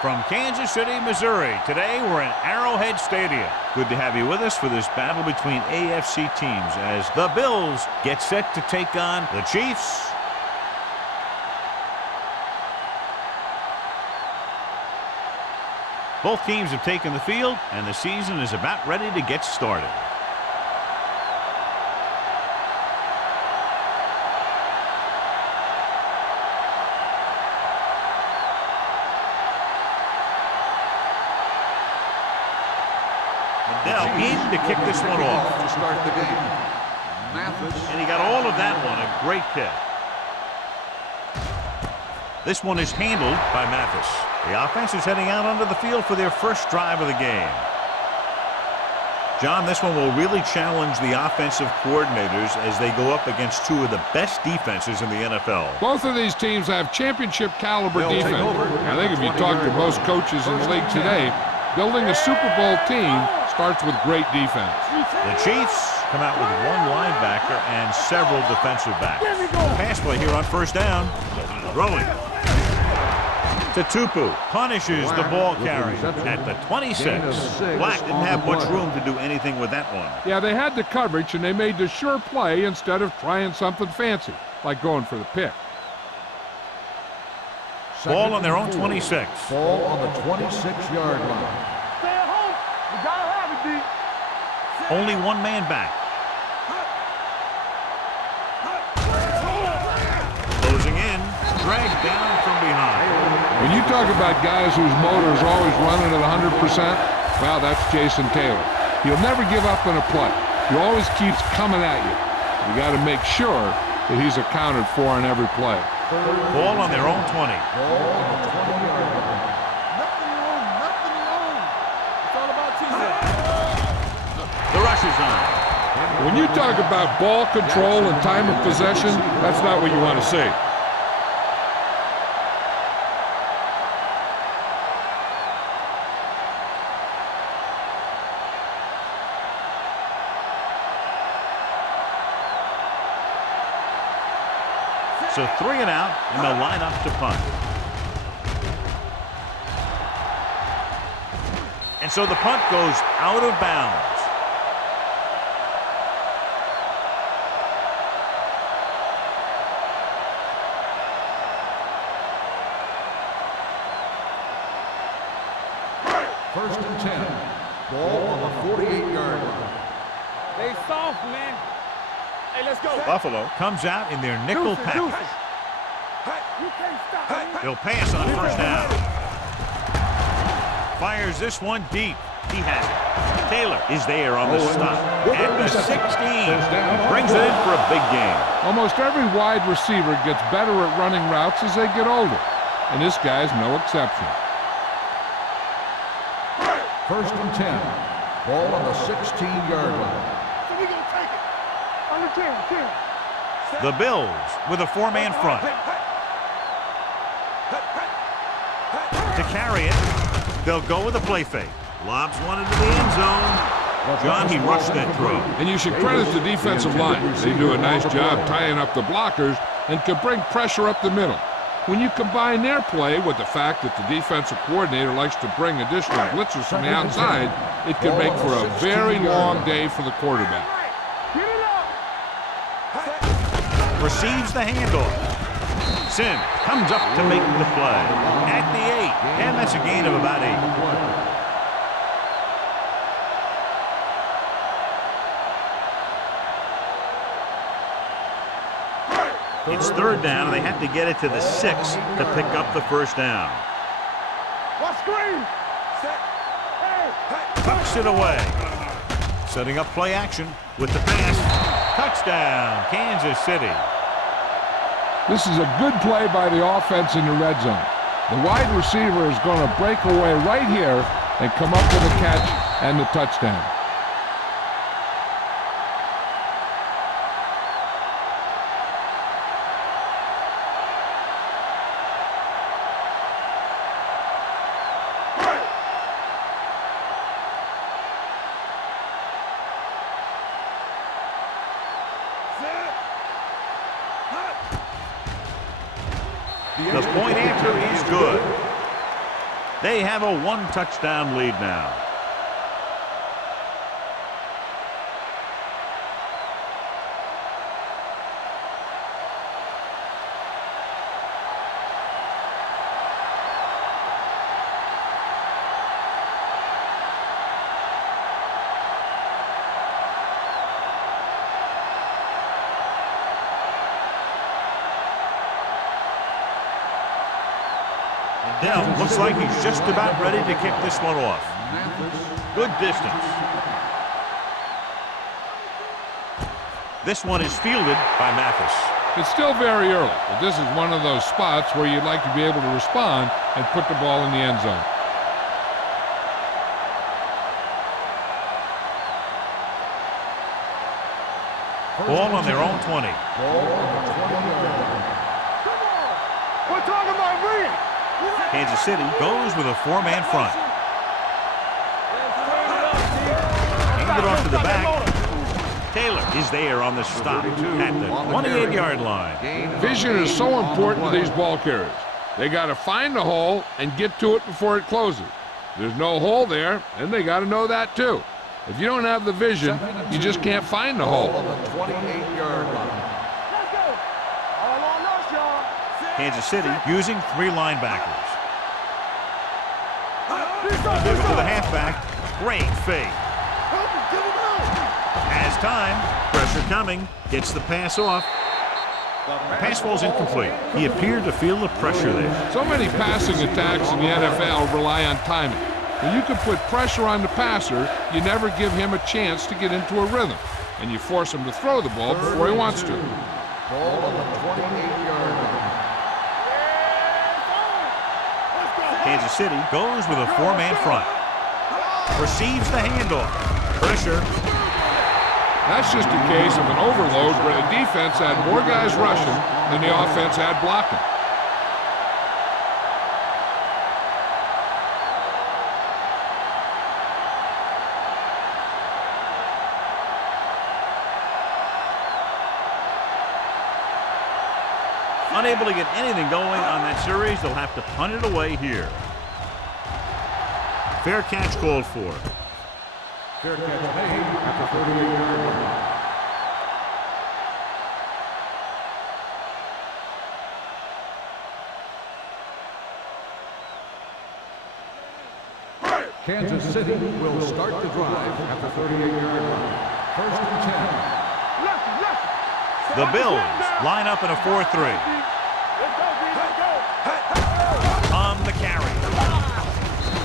From Kansas City, Missouri, today we're in Arrowhead Stadium. Good to have you with us for this battle between AFC teams as the Bills get set to take on the Chiefs. Both teams have taken the field, and the season is about ready to get started. Now in to kick this one off. To start the game. Mathis. And he got all of that one. A great kick. This one is handled by Mathis. The offense is heading out onto the field for their first drive of the game. John, this one will really challenge the offensive coordinators as they go up against two of the best defenses in the NFL. Both of these teams have championship caliber defense. I think if you talk to most coaches in the league today, building a Super Bowl team starts with great defense. The Chiefs come out with one linebacker and several defensive backs. Pass play here on first down. Throwing. Tupu punishes the ball carrier at the 26. Black didn't have much room to do anything with that one. Yeah, they had the coverage, and they made the sure play instead of trying something fancy, like going for the pick. Ball on their own 26. Ball on the 26-yard line. Stay at home. You gotta have it, D. Only one man back. Closing in. Dragged down from behind. When you talk about guys whose motor is always running at 100%, well, that's Jason Taylor. He'll never give up in a play. He always keeps coming at you. You got to make sure that he's accounted for in every play. Ball on their own 20. Ball on the 20-yard line. Nothing alone. It's all about teamwork. The rush is on. When you talk about ball control and time of possession, that's not what you want to see. So 3 and out, and they'll line up to punt. And so the punt goes out of bounds. First and 10. Ball on the 48-yard line. They soft, man. Hey, let's go. Buffalo comes out in their nickel package. You can't stop me. They'll pass on first down. Fires this one deep. He has it. Taylor is there on the stop. At the 16. Brings it in for a big game. Almost every wide receiver gets better at running routes as they get older, and this guy's no exception. First and 10. Ball on the 16-yard line. So we gonna take it. On the 10. The Bills with a 4-man front. To carry it, they'll go with a play fake. Lobs one into the end zone. John, he rushed that throw. And you should credit the defensive line. They do a nice job tying up the blockers and can bring pressure up the middle. When you combine their play with the fact that the defensive coordinator likes to bring additional blitzers from the outside, it can make for a very long day for the quarterback. Get it up. Receives the handoff. Sim comes up to make the play. At the 8, and that's a gain of about 8. It's third down, and they have to get it to the 6 to pick up the first down. What screen? Hey. Tucks it away. Setting up play action with the pass. Touchdown, Kansas City. This is a good play by the offense in the red zone. The wide receiver is going to break away right here and come up with a catch and the touchdown. The point after is good. They have a one-touchdown lead now. Dell looks like he's just about ready to kick this one off. Good distance. This one is fielded by Mathis. It's still very early, but this is one of those spots where you'd like to be able to respond and put the ball in the end zone. Ball on their own 20. We're talking about reading. Kansas City goes with a four-man front. Hand it off to the back. Taylor is there on the stop at the 28-yard line. Vision is so important to these ball carriers. They got to find the hole and get to it before it closes. There's no hole there, and they got to know that too. If you don't have the vision, you just can't find the hole. Kansas City using three linebackers. Give it to the halfback. Great fake. Has time. Pressure coming. Gets the pass off. The pass falls incomplete. He appeared to feel the pressure there. So many passing attacks in the NFL rely on timing. When you can put pressure on the passer, you never give him a chance to get into a rhythm, and you force him to throw the ball before he wants to. Ball on the 28-yard line. Kansas City goes with a four-man front. Receives the handoff. Pressure. That's just a case of an overload where the defense had more guys rushing than the offense had blocking. Unable to get anything going on that series, they'll have to punt it away here. Fair catch called for. Fair catch made at the 38-yard line. Kansas City will start the drive at the 38-yard line. First and 10. The Bills line up in a 4-3. On the carry.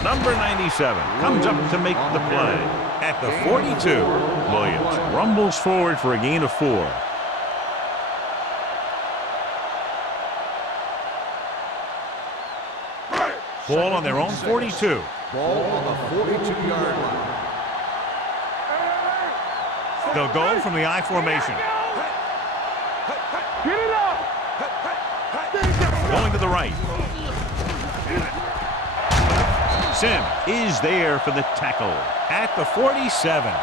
Number 97 comes up to make the play. At the 42, Williams rumbles forward for a gain of 4. Ball on their own 42. Ball on the 42-yard line. They'll go from the I formation. Get it up. Going to the right. Sim is there for the tackle at the 47.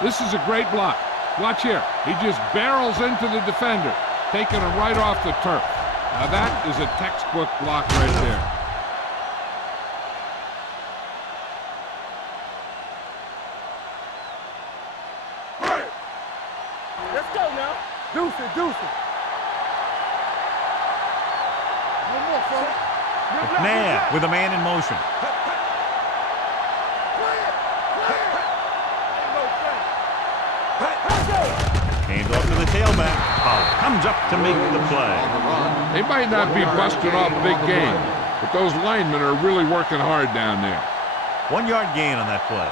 This is a great block. Watch here. He just barrels into the defender, taking him right off the turf. Now that is a textbook block right there. Let's go now. Deuce it, deuce it. One more, fella. McNabb with a man in motion. Hands off to the tailback. Comes up to make the play. They might not be busting off big game, but those linemen are really working hard down there. 1 yard gain on that play.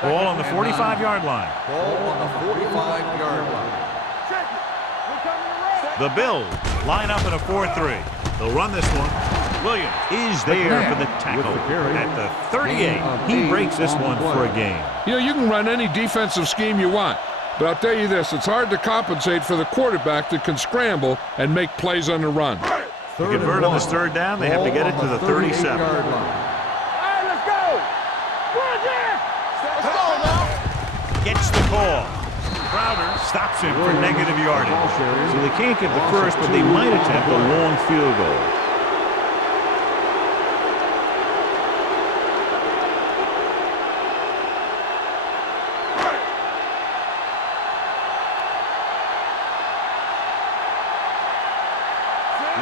Ball on the 45-yard line. Ball on the 45-yard line. The Bills line up in a 4-3. They'll run this one. Williams is there for the tackle at the 38. He breaks this one for a gain. You know, you can run any defensive scheme you want, but I'll tell you this, it's hard to compensate for the quarterback that can scramble and make plays on the run. To convert on this third down, they have to get it to the 37. Let's go now. Gets the call. Crowd Stops him for negative yardage. So they can't get the first, but they might attempt a long field goal.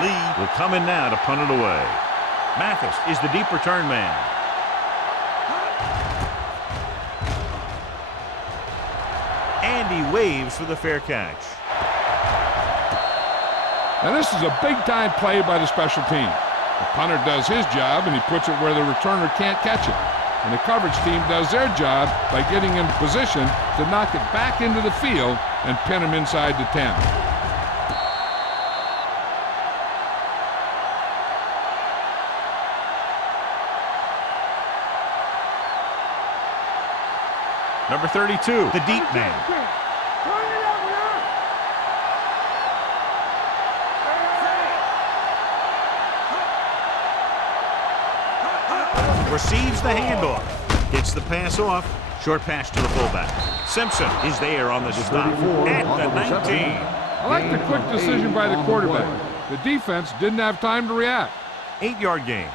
Lee will come in now to punt it away. Mathis is the deep return man. And he waves for the fair catch. Now this is a big-time play by the special team. The punter does his job, and he puts it where the returner can't catch it. And the coverage team does their job by getting in position to knock it back into the field and pin him inside the 10. Number 32, the deep man. Receives the handoff. Gets the pass off. Short pass to the fullback. Simpson is there on the stop at the 19. I like the quick decision by the quarterback. The defense didn't have time to react. 8-yard gain.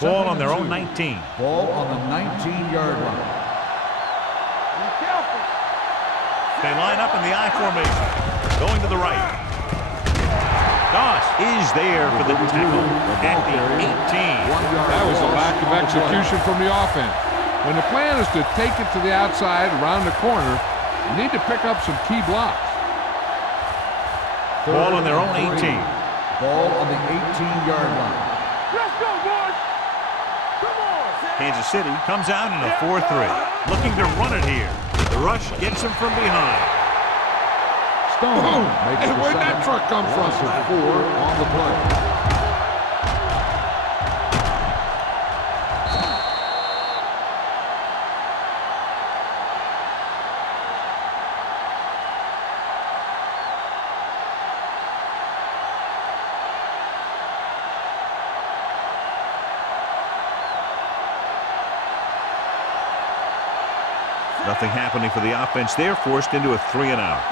Ball on their own 19. Ball on the 19-yard line. They line up in the I formation. Going to the right. Doss is there for the tackle at the 18. That was a lack of execution from the offense. When the plan is to take it to the outside around the corner, you need to pick up some key blocks. Ball on their own 18. Ball on the 18-yard line. Let's go, boys. Come on. Kansas City comes out in a 4-3. Looking to run it here. The rush gets him from behind. Stone. Hey, where'd that truck come from? Loss of 4 on the play. Nothing happening for the offense. They're forced into a 3-and-out.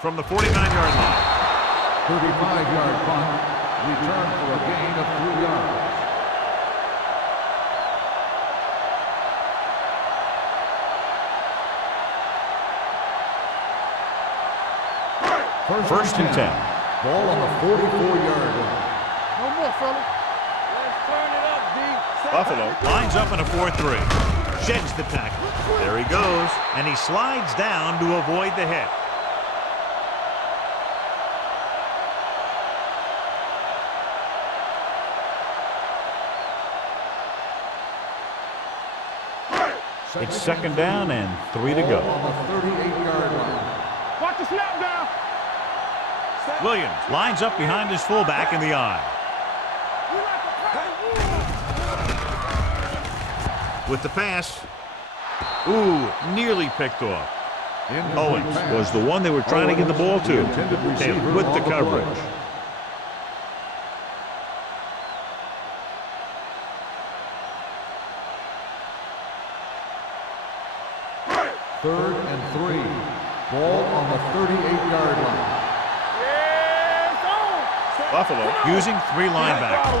From the 49-yard line. 35-yard punt. Return for a gain of 3 yards. First and 10. Ball on the 44-yard line. No more, fella. Let's turn it up, D. Buffalo lines up in a 4-3. Sheds the tackle. There he goes. And he slides down to avoid the hit. It's second down and 3 to go. On the 38-yard line. Watch the snap down. Williams lines up behind his fullback in the I. With the pass. Ooh, nearly picked off. Owens was the one they were trying to get the ball to. They with the coverage. Third and 3. Ball on the 38-yard line. Buffalo using 3 linebackers.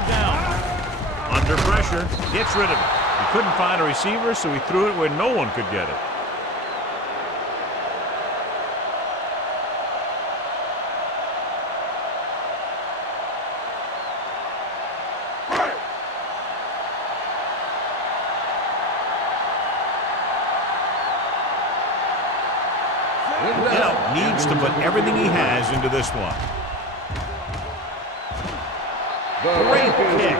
Under pressure, gets rid of it. He couldn't find a receiver, so he threw it where no one could get it. Now needs to put everything he has into this one. Great kick.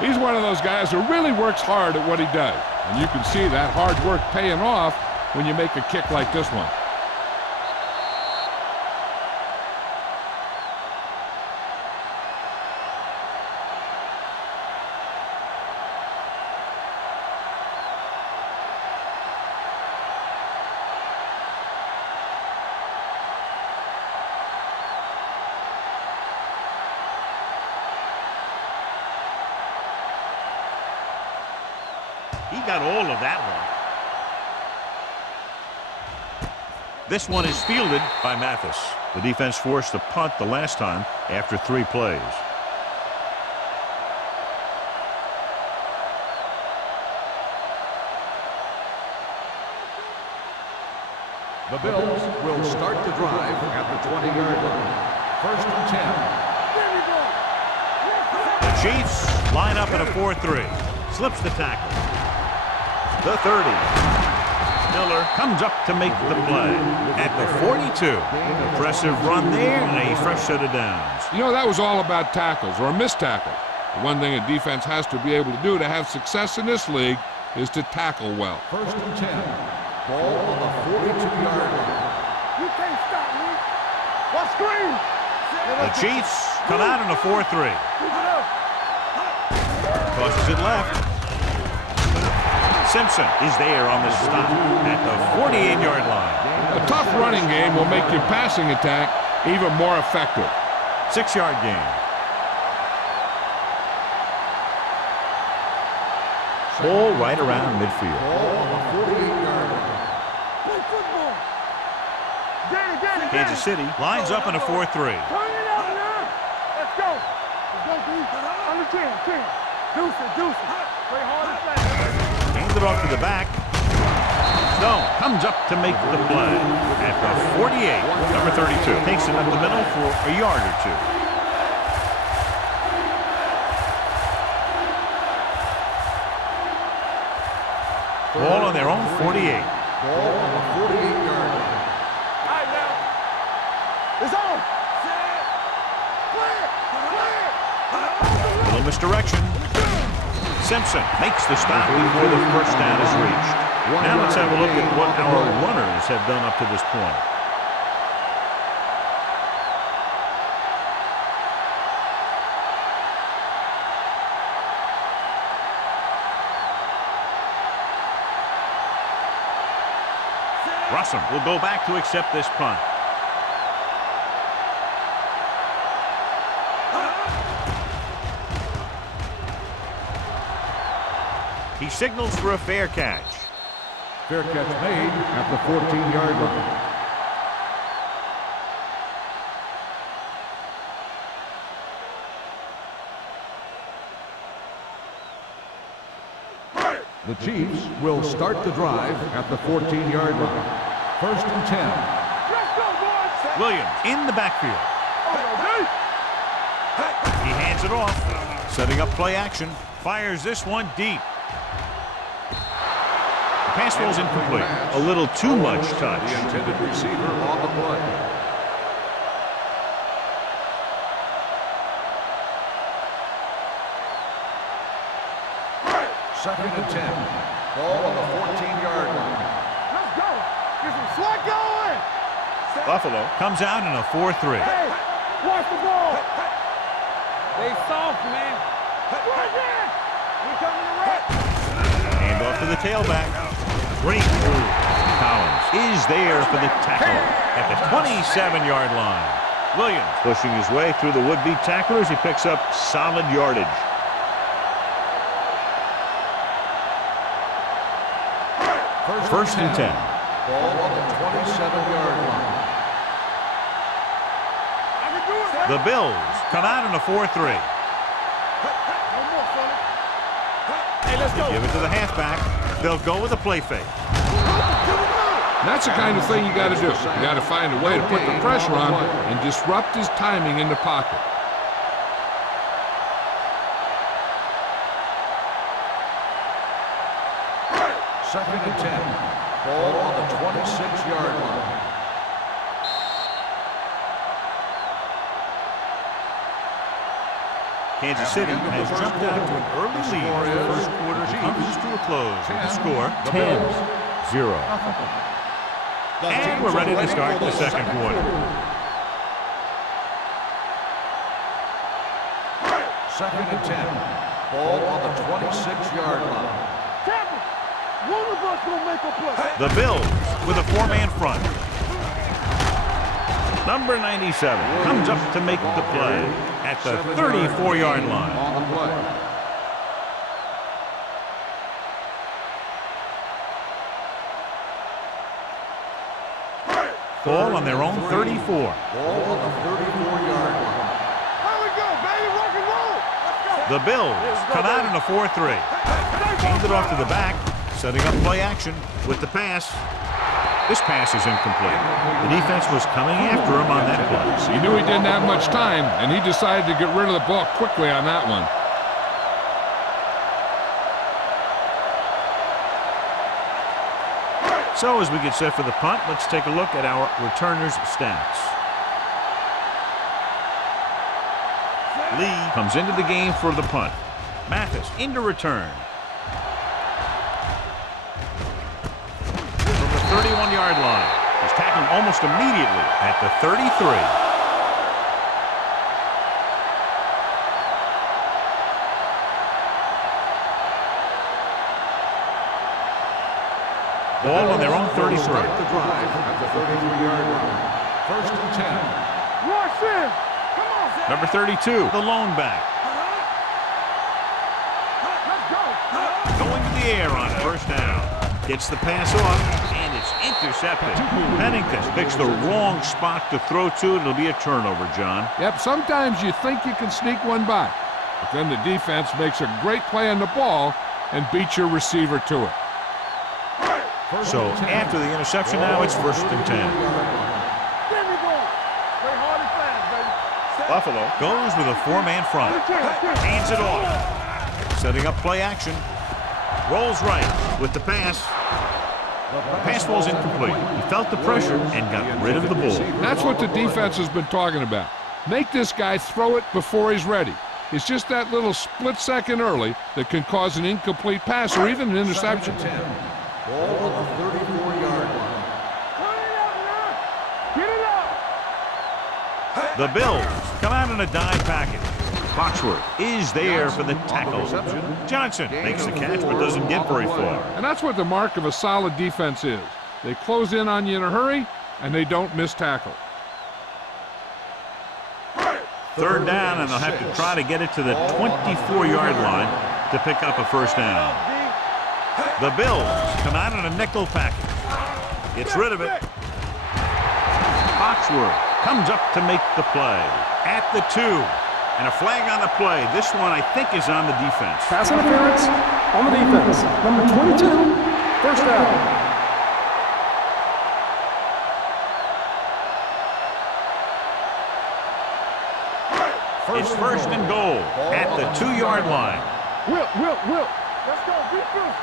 He's one of those guys who really works hard at what he does. And you can see that hard work paying off when you make a kick like this one. He got all of that one. This one is fielded by Mathis. The defense forced to punt the last time after 3 plays. The Bills will start the drive at the 20-yard line. First and 10. The Chiefs line up in a 4-3. Slips the tackle. The 30. Miller comes up to make the play at the 42. Impressive run there and a fresh set of downs. You know, that was all about tackles or a missed tackle. The one thing a defense has to be able to do to have success in this league is to tackle well. First and 10. Ball on the 42-yard line. You can't stop me. What screen? The Chiefs come out in a 4-3. Tosses it left. Simpson is there on the stop at the 48-yard line. A tough running game will make your passing attack even more effective. 6-yard gain. Ball right around midfield. Ball on the 48-yard line. Play football. Kansas City lines up in a 4-3. Turn it up now. Let's go. Let's go, D. On the 10. Deuce it. Play hard and fast. Hands it off to the back. Stone comes up to make the play at the 48. Number 32 takes it up the middle for a yard or 2. Ball on their own 48. Ball on the 48-yard line. All right, now. It's on. Little misdirection. Simpson makes the stop before the first down is reached. Now let's have a look at what our runners have done up to this point. Russell will go back to accept this punt. He signals for a fair catch. Fair catch made at the 14-yard line. The Chiefs will start the drive at the 14-yard line. First and 10. Let's go, boys. Williams in the backfield. He hands it off. Setting up play action. Fires this one deep. The pass rolls incomplete. A little too much touch. The intended receiver on the play. Second and 10. Ball on the 14-yard line. Let's go. Get some slack going. Buffalo comes out in a 4-3. Hey, watch the ball. They soft, man. Right there. We coming to right. Hand off to the tailback. Great move. Collins is there for the tackle at the 27-yard line. Williams pushing his way through the would-be tacklers. He picks up solid yardage. First and 10. Ball on the 27-yard line. I can do it. The Bills come out in a 4-3. No more, fella. Hey, let's go. Give it to the halfback. They'll go with a play fake. That's the kind of thing you got to do. You got to find a way to put the pressure on and disrupt his timing in the pocket. Second and 10. Ball on the 26-yard line. Kansas City has jumped out to an early lead. The first quarter comes to a close with the score 10-0. And we're ready to start the second quarter. Second and 10. Ball on the 26-yard line. Captain, one of us gonna make a play. The Bills with a 4-man front. Number 97 comes up to make the play at the 34-yard line. On the play. Ball on their own 34. Ball on the 34-yard line. Here we go, baby. Rock and roll. Let's go. The Bills come out in a 4-3. Hand it off to the back, setting up play action with the pass. This pass is incomplete. The defense was coming after him on that play. He knew he didn't have much time, and he decided to get rid of the ball quickly on that one. So as we get set for the punt, let's take a look at our returners' stats. Lee comes into the game for the punt. Mathis into return. From the 31-yard line. He's tackled almost immediately at the 33. Ball on their own 33. Start the drive at the 33-yard line. First and 10. Rush in. Come on. Number 32, the lone back. Let's go. Going to the air on first down. Gets the pass off, and it's intercepted. Pennington picks the wrong spot to throw to. It'll be a turnover, John. Yep, sometimes you think you can sneak one by, but then the defense makes a great play on the ball and beats your receiver to it. So after the interception now, it's first and 10. There we go. Play hard and fast, baby. Buffalo goes with a four-man front. Hands it off. Setting up play action. Rolls right with the pass. The pass ball's incomplete. He felt the pressure and got rid of the ball. That's what the defense has been talking about. Make this guy throw it before he's ready. It's just that little split second early that can cause an incomplete pass or even an interception. Ball on the 34-yard line. Get it up. The Bills come out in a dime package. Foxworth is there for the tackle. Johnson makes the catch but doesn't get very far. And that's what the mark of a solid defense is. They close in on you in a hurry, and they don't miss tackle. Third down, and they'll have to try to get it to the 24-yard line to pick up a first down. The Bills come out in a nickel package. Gets rid of it. Foxworth comes up to make the play. At the 2. And a flag on the play. This one, I think, is on the defense. Pass interference on the defense. Number 22, first down. It's first and goal at the 2-yard line. Will. Let's go. Beat Deuce.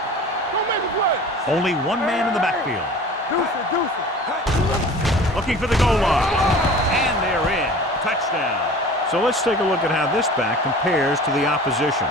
Go make a play. Only one man in the backfield. Deuce. Looking for the goal line. And they're in. Touchdown. So let's take a look at how this back compares to the opposition.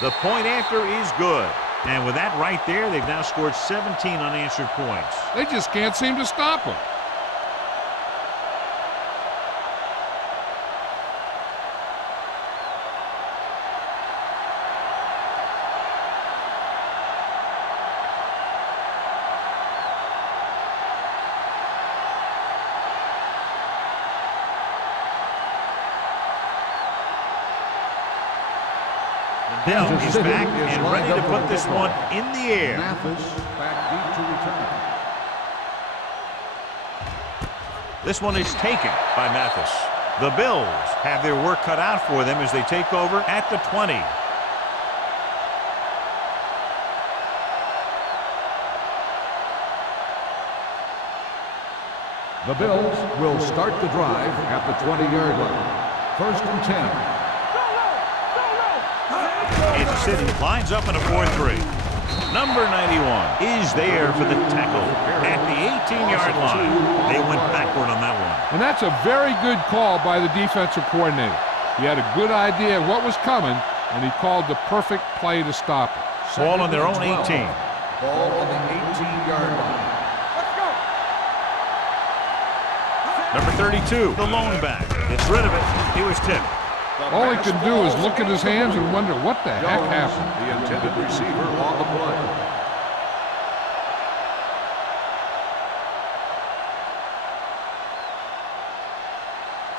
The point after is good. And with that right there, they've now scored 17 unanswered points. They just can't seem to stop him. Bill is back and ready to put this one in the air. Mathis back deep to return. This one is taken by Mathis. The Bills have their work cut out for them as they take over at the 20. The Bills will start the drive at the 20-yard line. First and 10. Kansas City lines up in a 4-3. Number 91 is there for the tackle at the 18-yard line. They went backward on that one. And that's a very good call by the defensive coordinator. He had a good idea of what was coming, and he called the perfect play to stop it. Ball on their own 18. Ball on the 18-yard line. Number 32, the lone back. Gets rid of it. He was tipped. All he can do is look at his hands and wonder what the heck happened. The intended receiver on the play.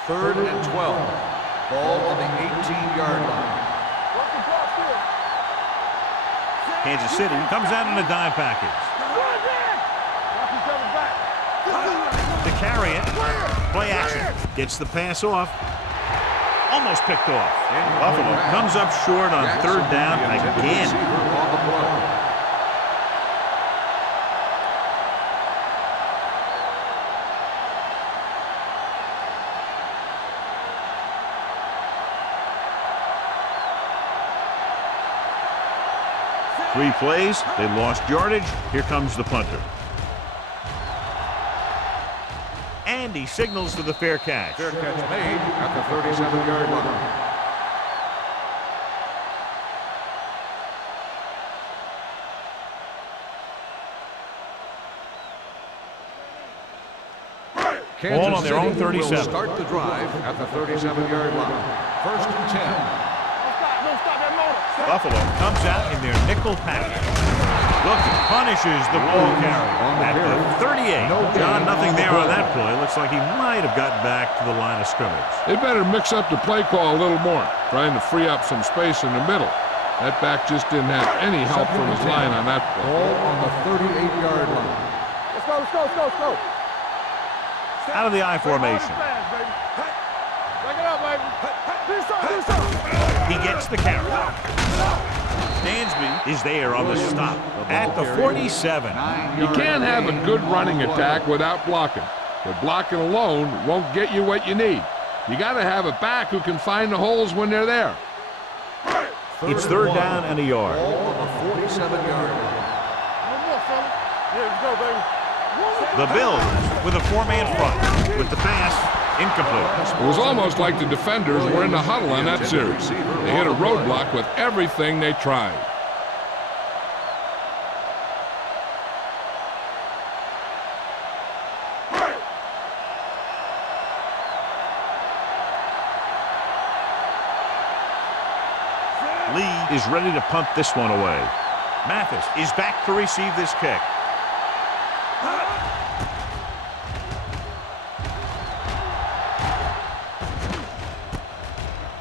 Third and 12. Ball on the 18-yard line. Kansas City comes out in a dime package. To carry it. Play action. Gets the pass off. Almost picked off. Buffalo comes up short on third down again. Three plays, they lost yardage. Here comes the punter. And he signals for the fair catch. Fair catch made at the 37-yard line. Ball on their own 37. Will start the drive at the 37-yard line. First and 10. Buffalo comes out in their nickel package. Looking, punishes the ball carrier at the 38. John, nothing there on that play. Looks like he might have gotten back to the line of scrimmage. They better mix up the play call a little more, trying to free up some space in the middle. That back just didn't have any help from his line on that play. Ball on the 38-yard line. Let's go. Out of the I formation. Back it up, baby. Do something. He gets the carry. Dansby is there on the stop at the 47. You can't have a good running attack without blocking, but blocking alone won't get you what you need. You got to have a back who can find the holes when they're there. It's third down and a yard. Ball on the 47-yard line. One more, fella. Yeah, let's go, baby. The Bills with a four-man front with the pass incomplete. It was almost like the defenders were in the huddle on that series. They hit a roadblock with everything they tried. Lee is ready to punt this one away. Mathis is back to receive this kick.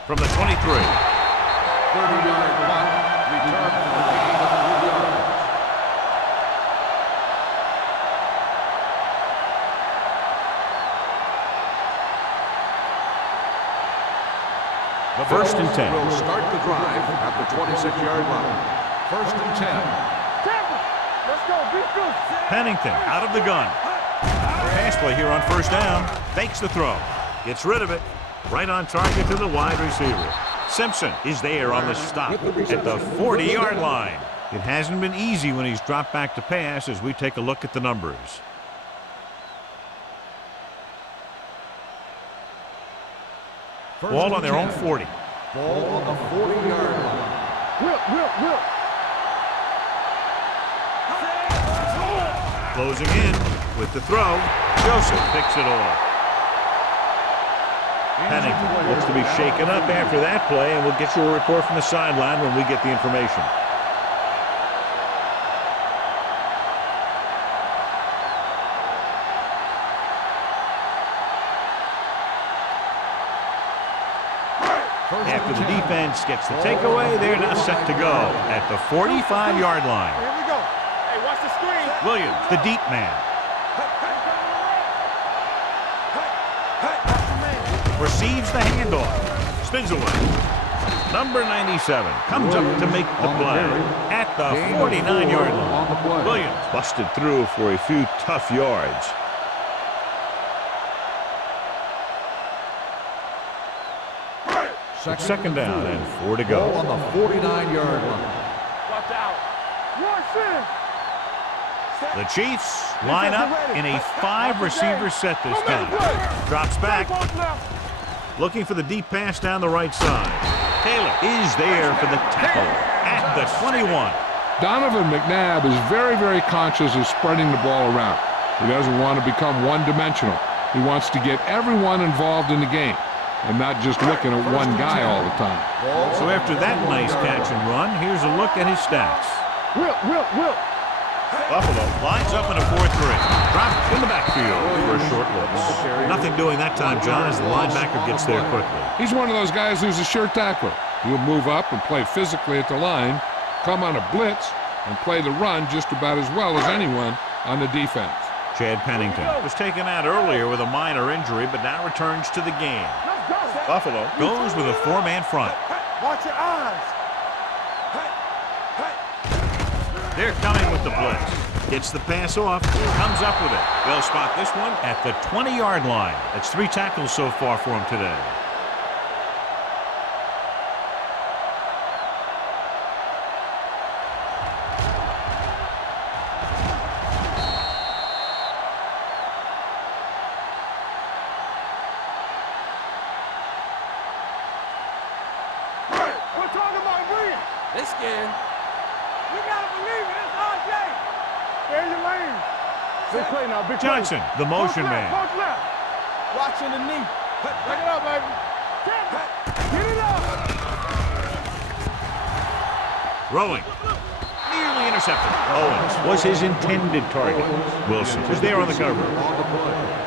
From the 23. 30-yard punt. Return for the gain of 3 yards. The First and 10. Will start the drive at the 26-yard line. First and 10. Let's go. Be good. Pennington out of the gun. Pass play here on first down. Fakes the throw. Gets rid of it. Right on target to the wide receiver. Simpson is there on the stop at the 40-yard line. It hasn't been easy when he's dropped back to pass as we take a look at the numbers. Ball on their own 40. Ball on the 40-yard line. Whip. Closing in with the throw. Joseph picks it off. Pennington looks to be shaken up after that play, and we'll get you a report from the sideline when we get the information. After the defense gets the takeaway, they're now set to go at the 45-yard line. Here we go. Hey, watch the screen. Williams, the deep man. Receives the handoff. Spins away. Number 97 comes up to make the play at the 49-yard line. Williams busted through for a few tough yards. It's second down and 4 to go. Ball on the 49-yard line. Watch out. The Chiefs line up in a 5-receiver set this time. Drops back. Looking for the deep pass down the right side. Taylor is there for the tackle at the 21. Donovan McNabb is very, very conscious of spreading the ball around. He doesn't want to become one-dimensional. He wants to get everyone involved in the game and not just looking at one guy all the time. So after that nice catch and run, here's a look at his stats. Will. Buffalo lines up in a 4-3. Dropped in the backfield for a short loss. Nothing doing that time, John, as the linebacker gets there quickly. He's one of those guys who's a sure tackler. He'll move up and play physically at the line, come on a blitz, and play the run just about as well as anyone on the defense. Chad Pennington was taken out earlier with a minor injury, but now returns to the game. Buffalo goes with a 4-man front. Watch your eyes. They're coming with the blitz. Gets the pass off, comes up with it. They'll spot this one at the 20-yard line. That's 3 tackles so far for him today. We're talking about Williams. They scared. You gotta believe it. It's our day. Stay in your lane. Big play now. Big play. Johnson, the motion man. Coach left. Watching the knee. Pick it up, baby. Get it up. Throwing. Nearly intercepted. Owens was his intended target. Wilson is there on the cover. On the play.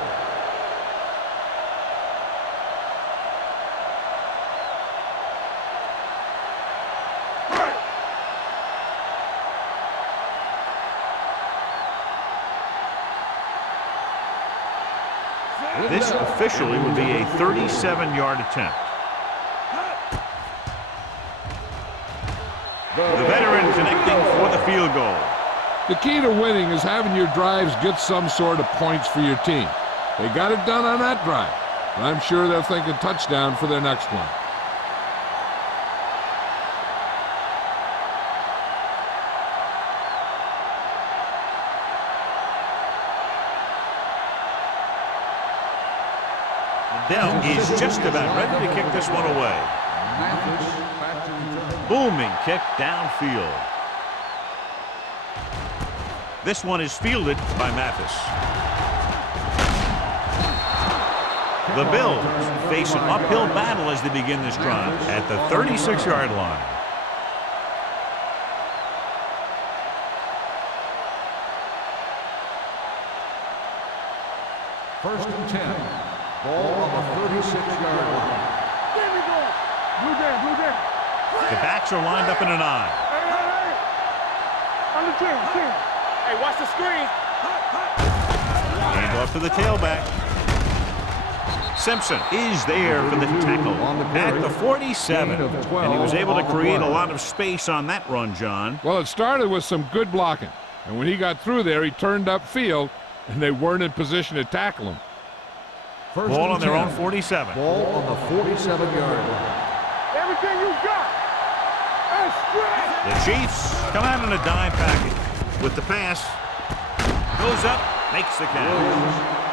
This officially would be a 37-yard attempt. The veteran connecting for the field goal. The key to winning is having your drives get some sort of points for your team. They got it done on that drive, and I'm sure they're thinking touchdown for their next one. Dell is just about ready to kick this one away. Booming kick downfield. This one is fielded by Mathis. The Bills face an uphill battle as they begin this drive at the 36-yard line. First and 10. Ball on the 36-yard line. There we go. Blue down. The backs are lined up in an I. Hey. Under 10. Hey, watch the screen. Hand off to the tailback. Simpson is there for the tackle at the 47. And he was able to create a lot of space on that run, John. Well, it started with some good blocking, and when he got through there, he turned upfield, and they weren't in position to tackle him. First Ball and on their 10. own 47. Ball on the 47-yard line. Everything you got. And straight. The Chiefs come out in a dime package with the pass. Goes up, makes the catch.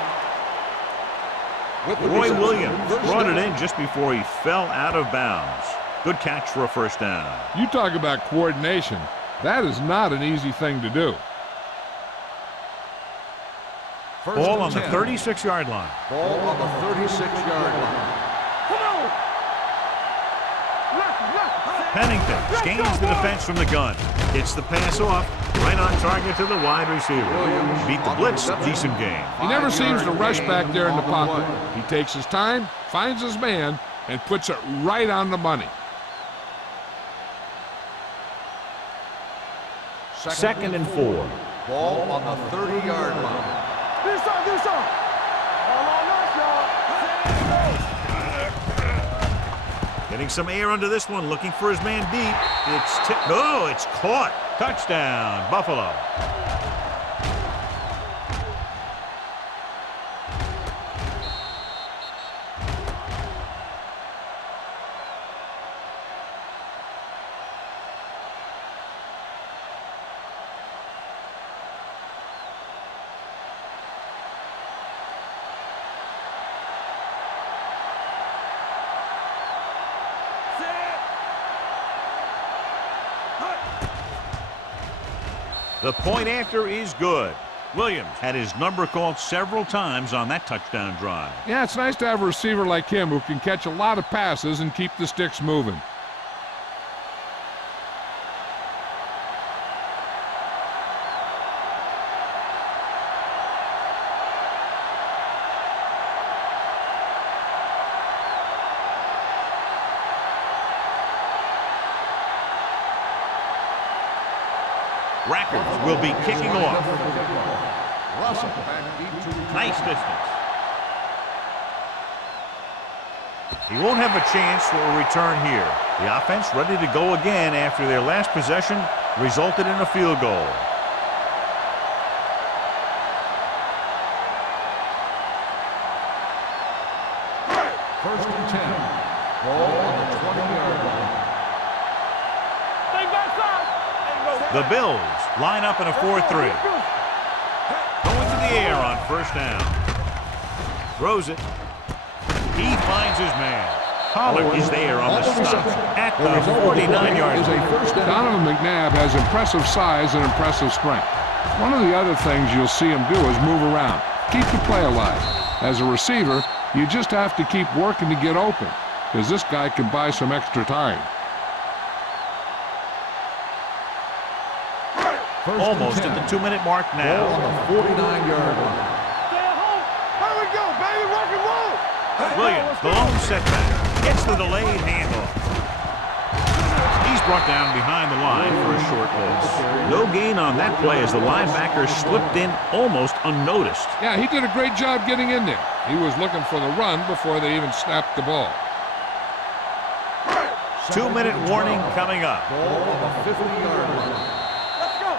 Roy Williams brought it in just before he fell out of bounds. Good catch for a first down. You talk about coordination. That is not an easy thing to do. First Ball and on the 10. 36-yard line. Ball on the 36-yard line. Come on. Left. Pennington scans the defense from the gun. Gets the pass off. Right on target to the wide receiver. Beat the blitz. Decent game. He never seems to rush back there in the pocket. He takes his time, finds his man, and puts it right on the money. Second and 4. Ball on the 30-yard line. This on. All on us, y'all. Getting some air under this one. Looking for his man deep. It's tipped. Oh, it's caught. Touchdown, Buffalo. The point after is good. Williams had his number called several times on that touchdown drive. Yeah, it's nice to have a receiver like him who can catch a lot of passes and keep the sticks moving. Rackers will be kicking off. Nice distance. He won't have a chance for a return here. The offense ready to go again after their last possession resulted in a field goal. First and 10. Ball on the 20-yard line. The Bills line up in a 4-3. Going to the air on first down. Throws it. He finds his man. Pollard is there on the stop at the 49-yard line. Donovan McNabb has impressive size and impressive strength. One of the other things you'll see him do is move around, keep the play alive. As a receiver, you just have to keep working to get open, because this guy can buy some extra time. Almost at the 2-minute mark now. Ball on the 49-yard line. Stay at home. Here we go, baby. Rock and roll. Williams, the lone setback, gets the delayed handoff. He's brought down behind the line for a short loss. No gain on that play as the linebacker slipped in almost unnoticed. Yeah, he did a great job getting in there. He was looking for the run before they even snapped the ball. 2-minute warning coming up. Ball on the 50-yard line. Let's go.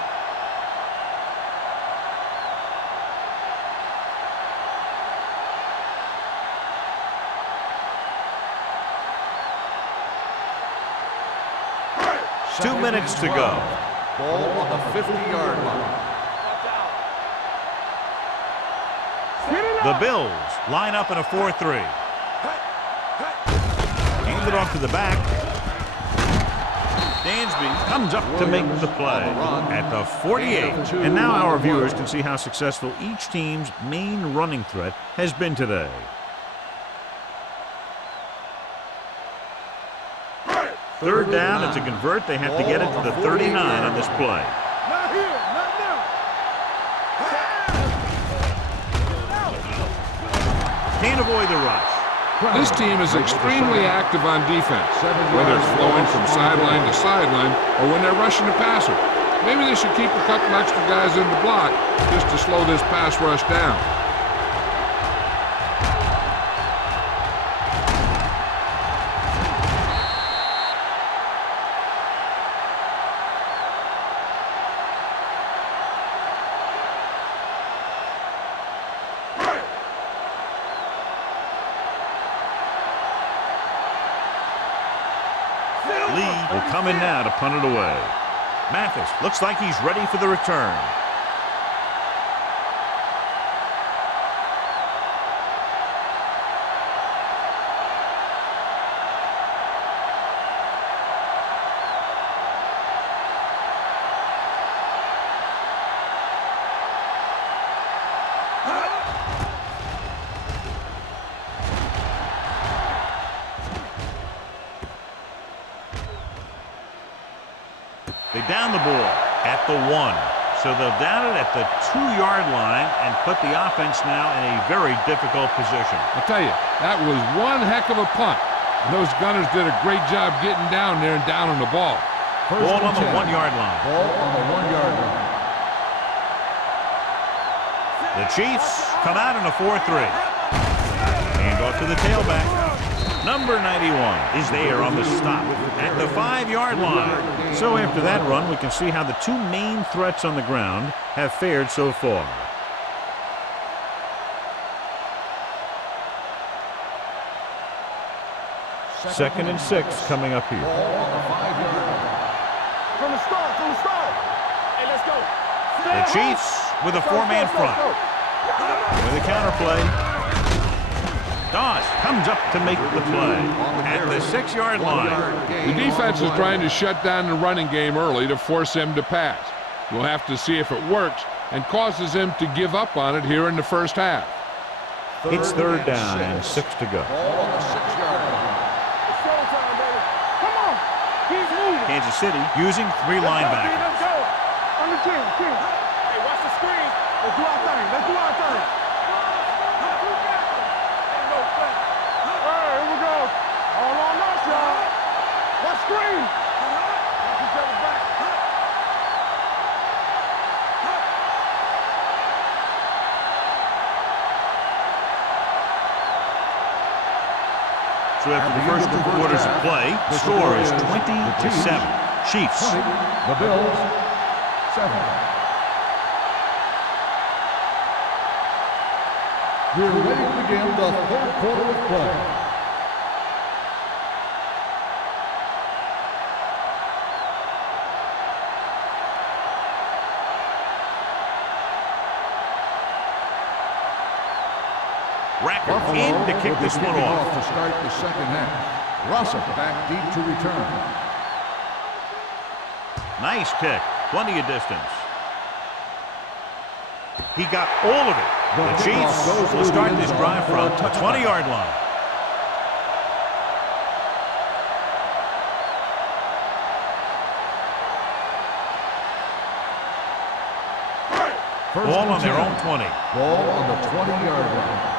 Two minutes to go. Ball on the 50-yard line. The Bills line up in a 4-3. Hand it off to the back. Dansby comes up to make the play at the 48. And now our viewers can see how successful each team's main running threat has been today. Third down, and to convert, they have to get it to the 39 on this play. Not here. Not now. Can't avoid the rush. This team is extremely active on defense, whether it's flowing from sideline to sideline or when they're rushing the passer. Maybe they should keep a couple extra guys in the block just to slow this pass rush down. Lee will come in now to punt it away. Mathis looks like he's ready for the return. They down the ball at the 1. So they'll down it at the 2-yard line and put the offense now in a very difficult position. I'll tell you, that was one heck of a punt. And those gunners did a great job getting down there and down on the ball. Ball on the 1-yard line. Ball on the 1-yard line. The Chiefs come out in a 4-3. Hand off to the tailback. Number 91 is there on the stop at the 5-yard line. So after that run, we can see how the two main threats on the ground have fared so far. Second and 6 coming up here. Ball on the 5-yard line. From the start. Hey, let's go. The Chiefs with a 4-man front. With a counterplay. Doss comes up to make the play at the 6-yard line. The defense is trying to shut down the running game early to force him to pass. We'll have to see if it works and causes him to give up on it here in the first half. It's third down and 6 to go. Ball on the 6-yard line. It's showtime, baby. Come on. He's moving. Kansas City using 3 Let's linebackers. go. Under 10. Hey, watch the screen. Let's do our thing. Let's do our thing. Hey, here we go. All on us, y'all. Let's screen. Watch each other back. So after the first 2 quarters of play, the score is 20-7. Chiefs. 20. The Bills, 7. We're ready to begin the third quarter of play. Racker in to kick this one off. To start the second half. Russell back deep to return. Nice kick. Plenty of distance. He got all of it. The Chiefs will start this drive from the 20-yard line. Ball on their own 20. Ball on the 20-yard line.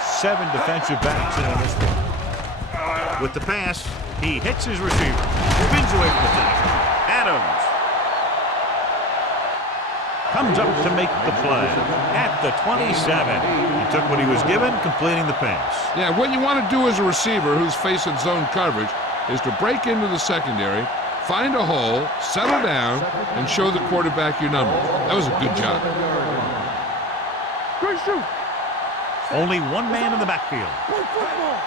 7 defensive backs in on this one. With the pass, he hits his receiver. Spins away from the tackle. Adams comes up to make the play at the 27. He took what he was given, completing the pass. Yeah, what you want to do as a receiver who's facing zone coverage is to break into the secondary, find a hole, settle down, and show the quarterback your numbers. That was a good job. Good shoot. Only one man in the backfield. Good football.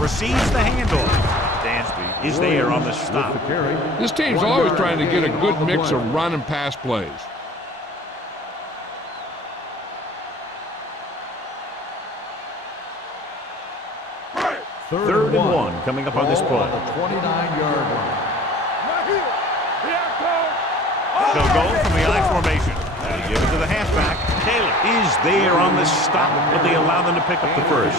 Receives the handoff. Dansby is there on the stop. This team's always trying to get a good mix of run and pass plays. Third and 1 coming up on this play. 29-yard line. Not here. They'll go from the I formation. They give it to the halfback. Caleb is there on the stop, but they allow them to pick up the first.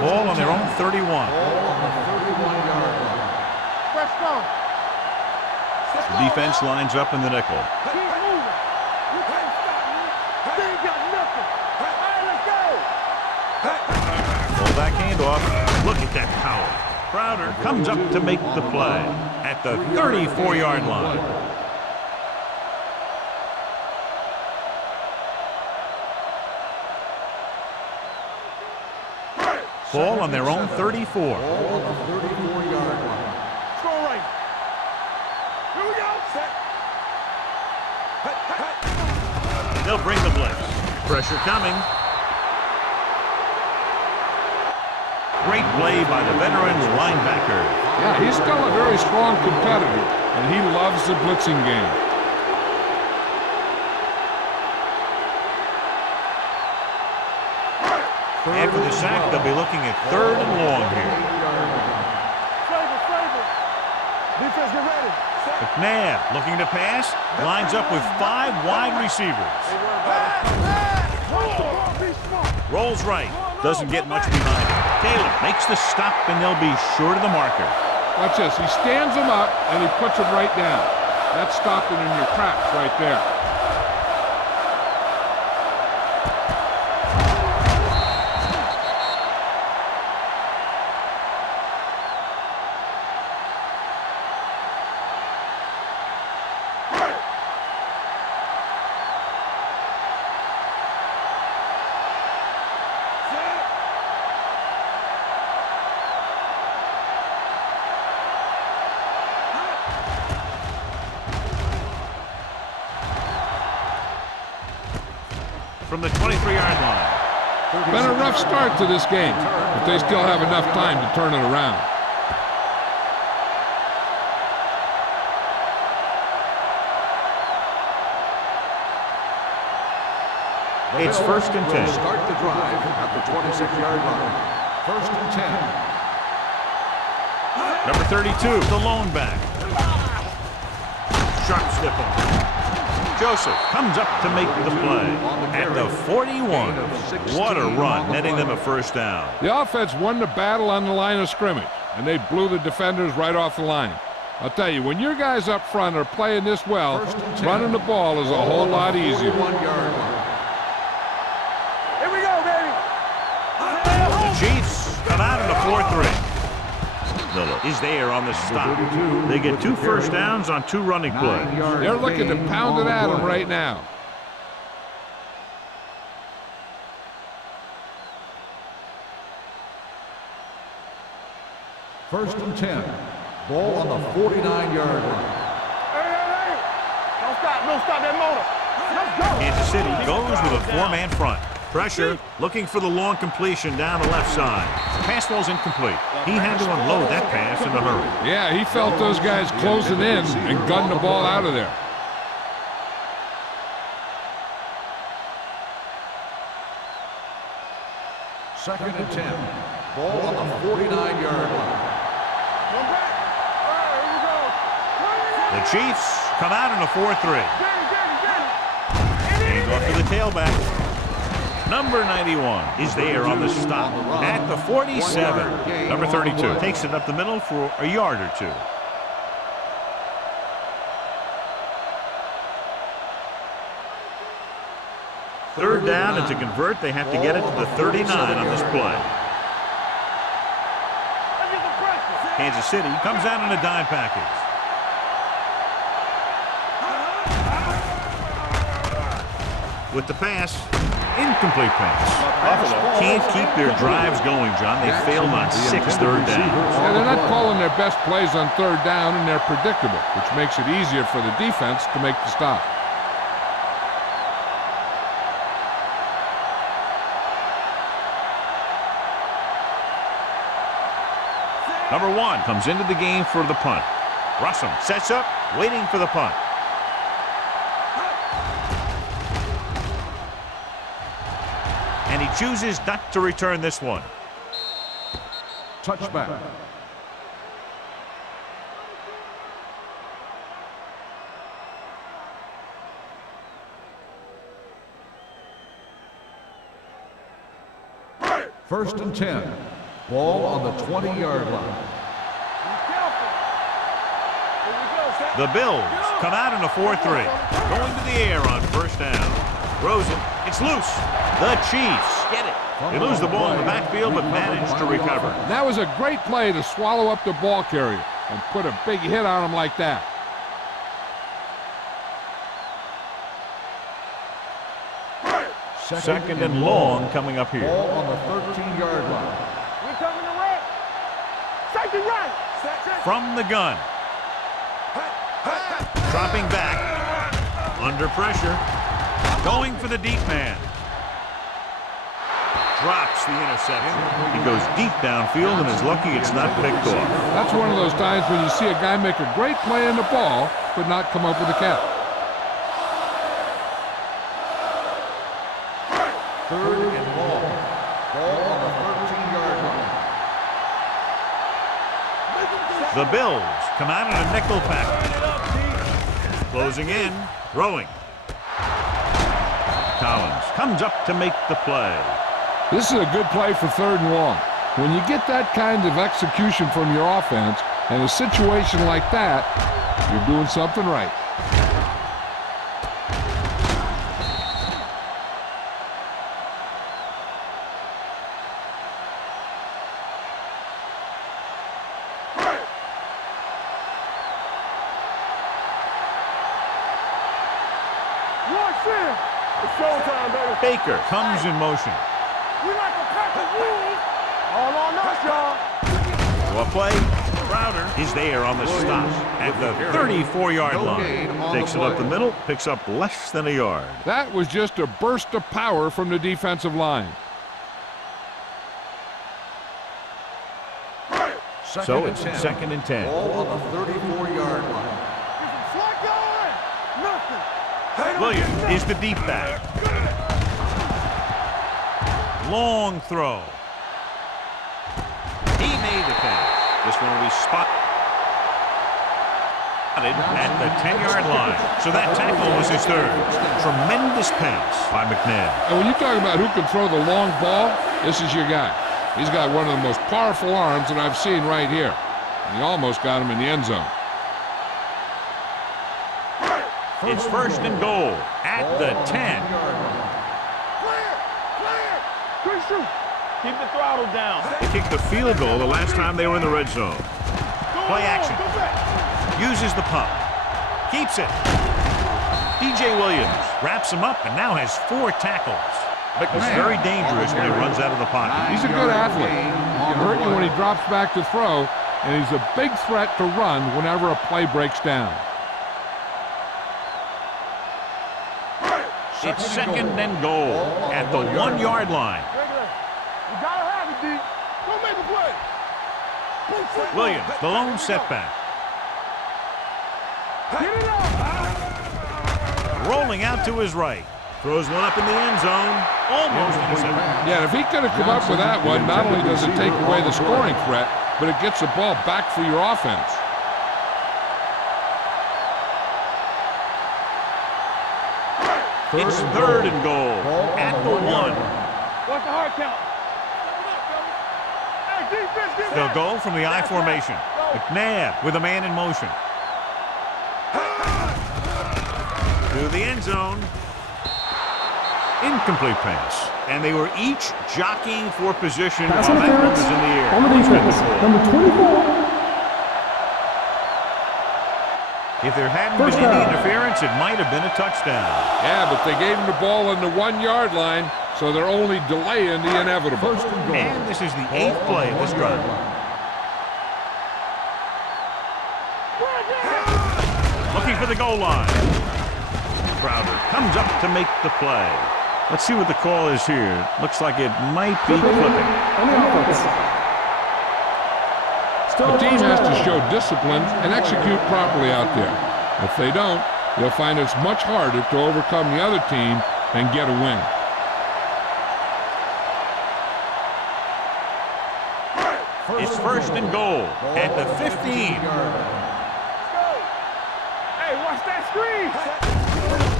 Ball on their own 31. Ball on the 31-yard line. Fresh start. The defense lines up in the nickel. Keep moving. You can't stop me. They ain't got nothing. All right, let's go. Pull back handoff. Look at that power. Crowder comes up to make the play at the 34-yard line. Ball on their own 34. Ball on the 34-yard line. Go right. Here we go. Set. They'll bring the blitz. Pressure coming. Great play by the veteran linebacker. Yeah, he's still a very strong competitor, and he loves the blitzing game. After the sack, they'll be looking at 3rd and long here. Flavor. Defense, get ready. McNabb looking to pass. Lines up with 5 wide receivers. Rolls right. Doesn't get much behind it. Caleb makes the stop, and they'll be short of the marker. Watch this. He stands him up, and he puts him right down. That's stopping in your tracks right there. From the 23-yard line. Been a rough start to this game, but they still have enough time to turn it around. It's first and 10. Start the drive at the 26-yard line. First and 10. Number 32, the lone back. Sharp step on. Joseph comes up to make the play at the 41. What a run, netting them a first down. The offense won the battle on the line of scrimmage, and they blew the defenders right off the line. I'll tell you, when your guys up front are playing this well, running the ball is a whole lot easier. 1-yard line. Here we go, baby. The Chiefs come out in the 4-3. Miller is there on the stop. They get 2 first downs on 2 running plays. They're looking to pound it at them right now. First and 10. Ball on the 49-yard line. Hey. Don't stop that motor. Let's go. Kansas City goes with a 4-man front. Pressure, looking for the long completion down the left side. Pass ball's incomplete. He had to unload that pass in a hurry. Yeah, he felt those guys closing in and gunned the ball out of there. Second and 10. Ball on the 49-yard line. Come back. Here we go. The Chiefs come out in a 4-3. Get it. Hands off to the tailback. Number 91 is there on the stop at the 47. Number 32 takes it up the middle for a yard or 2. Third down, and to convert, they have to get it to the 39 on this play. Kansas City comes out in a dime package. With the pass, incomplete pass. Can't keep their drives going, John. They failed on 6 third downs. Yeah, they're not calling their best plays on third down, and they're predictable, which makes it easier for the defense to make the stop. Number 1 comes into the game for the punt. Russell sets up, waiting for the punt. And he chooses not to return this one. Touchback. First and 10. Ball on the 20-yard line. The Bills come out in a 4-3. Going to the air on first down. Rosen, it's loose. The Chiefs get it. They lose the ball in the backfield, but manage to recover. That was a great play to swallow up the ball carrier and put a big hit on him like that. Second and long coming up here. Ball on the 13-yard line. We coming to right. Safety right. From the gun. Dropping back. Under pressure. Going for the deep man. Drops the interception. He goes deep downfield and is lucky it's not picked off. That's one of those times when you see a guy make a great play on the ball, but not come up with a catch. Third and long. Ball on the 13-yard line. The Bills come out in a nickel package. Closing in, throwing. Collins comes up to make the play. This is a good play for third and long. When you get that kind of execution from your offense in a situation like that, you're doing something right. Baker comes in motion. We like a pack of wolves. All on us, y'all. Well, play. Crowder is there on the stop at the 34-yard line. Takes it up the middle, picks up less than a yard. That was just a burst of power from the defensive line. So it's second and 10. Ball on the 34-yard line. Slide going. Nothing. Williams is the deep back. Long throw. He made the pass. This one will be spotted at the 10-yard line. So that tackle was his third. Tremendous pass by McNabb. And when you talk about who can throw the long ball, this is your guy. He's got one of the most powerful arms that I've seen right here. And he almost got him in the end zone. It's first and goal at the 10. Keep the throttle down. They kicked the field goal the last time they were in the red zone. Play action. Uses the pump. Keeps it. DJ Williams wraps him up and now has 4 tackles. He's very dangerous when he runs out of the pocket. He's a good athlete. He can hurt you when he drops back to throw, and he's a big threat to run whenever a play breaks down. It's second and goal at the 1-yard line. You gotta have it, D. Go make a play. Williams, the lone setback. Get it up. Rolling out to his right. Throws one up in the end zone. Almost intercepted. Yeah, and if he could have come up with that one, not only does it take away the scoring threat, but it gets the ball back for your offense. It's third and goal at the 1. What's the hard count? Hey, defense, get They'll back. go from the I formation. McNabb with a man in motion. To the end zone. Incomplete pass. And they were each jockeying for position Pass while that one was interference in the air. on the defense. Number 24. If there hadn't First been any down. interference, it might have been a touchdown. Yeah, but they gave him the ball on the 1-yard line, so they're only delaying the inevitable. First and goal. And this is the 8th play of this drive. Looking for the goal line. Crowder comes up to make the play. Let's see what the call is here. Looks like it might be clipping. On the offense. Still The team has to first show down. discipline and execute properly out there. If they don't, you'll find it's much harder to overcome the other team and get a win. It's first and goal at the 15. Hey, watch that screen.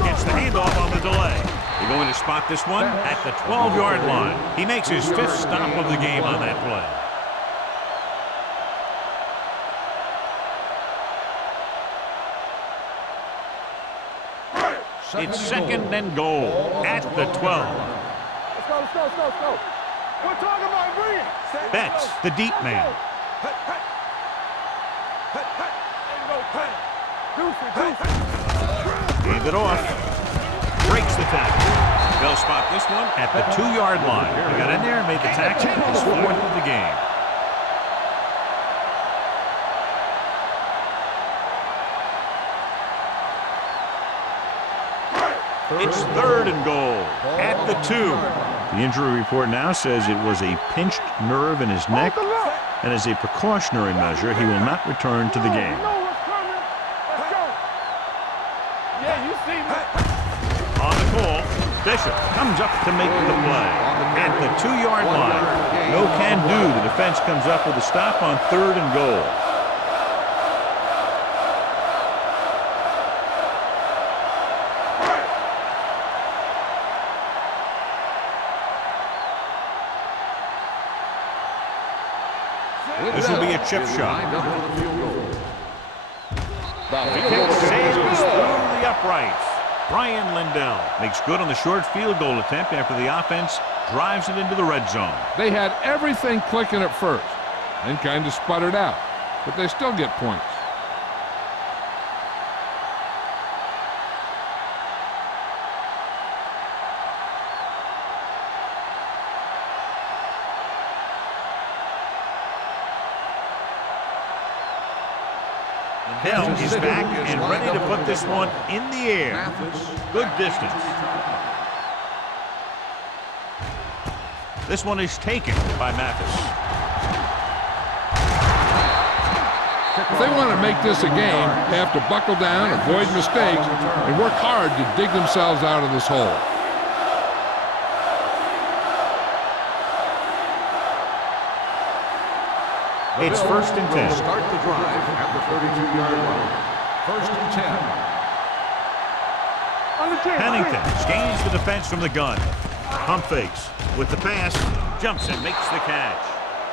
Gets the handoff on the delay. They're going to spot this one at the 12-yard line. He makes his 5th stop of the game on that play. It's second and goal at the 12. Let's go, let's go, let's go, let's go. We're talking about bring it. Betts, the deep man. Gave it off. Breaks the tackle. They'll spot this one at the 2-yard line. They got in there and made the tackle. His 4th of the game. It's third and goal at the 2. The injury report now says it was a pinched nerve in his neck, and as a precautionary measure, he will not return to the game. You know what's coming. Let's go. Yeah, you see me. On the call, Bishop comes up to make the play at the 2-yard line. No can do. The defense comes up with a stop on third and goal. This will be a chip shot. The kick sails through the uprights. Brian Lindell makes good on the short field goal attempt after the offense drives it into the red zone. They had everything clicking at first, then kind of sputtered out, but they still get points. Lindell is back and ready to put this one in the air. Good distance. This one is taken by Mathis. If they want to make this a game, they have to buckle down, avoid mistakes, and work hard to dig themselves out of this hole. It's first and 10. Start the drive at the 32-yard line. First and 10. Pennington gains the defense from the gun. Pump fakes with the pass. Jumps and makes the catch.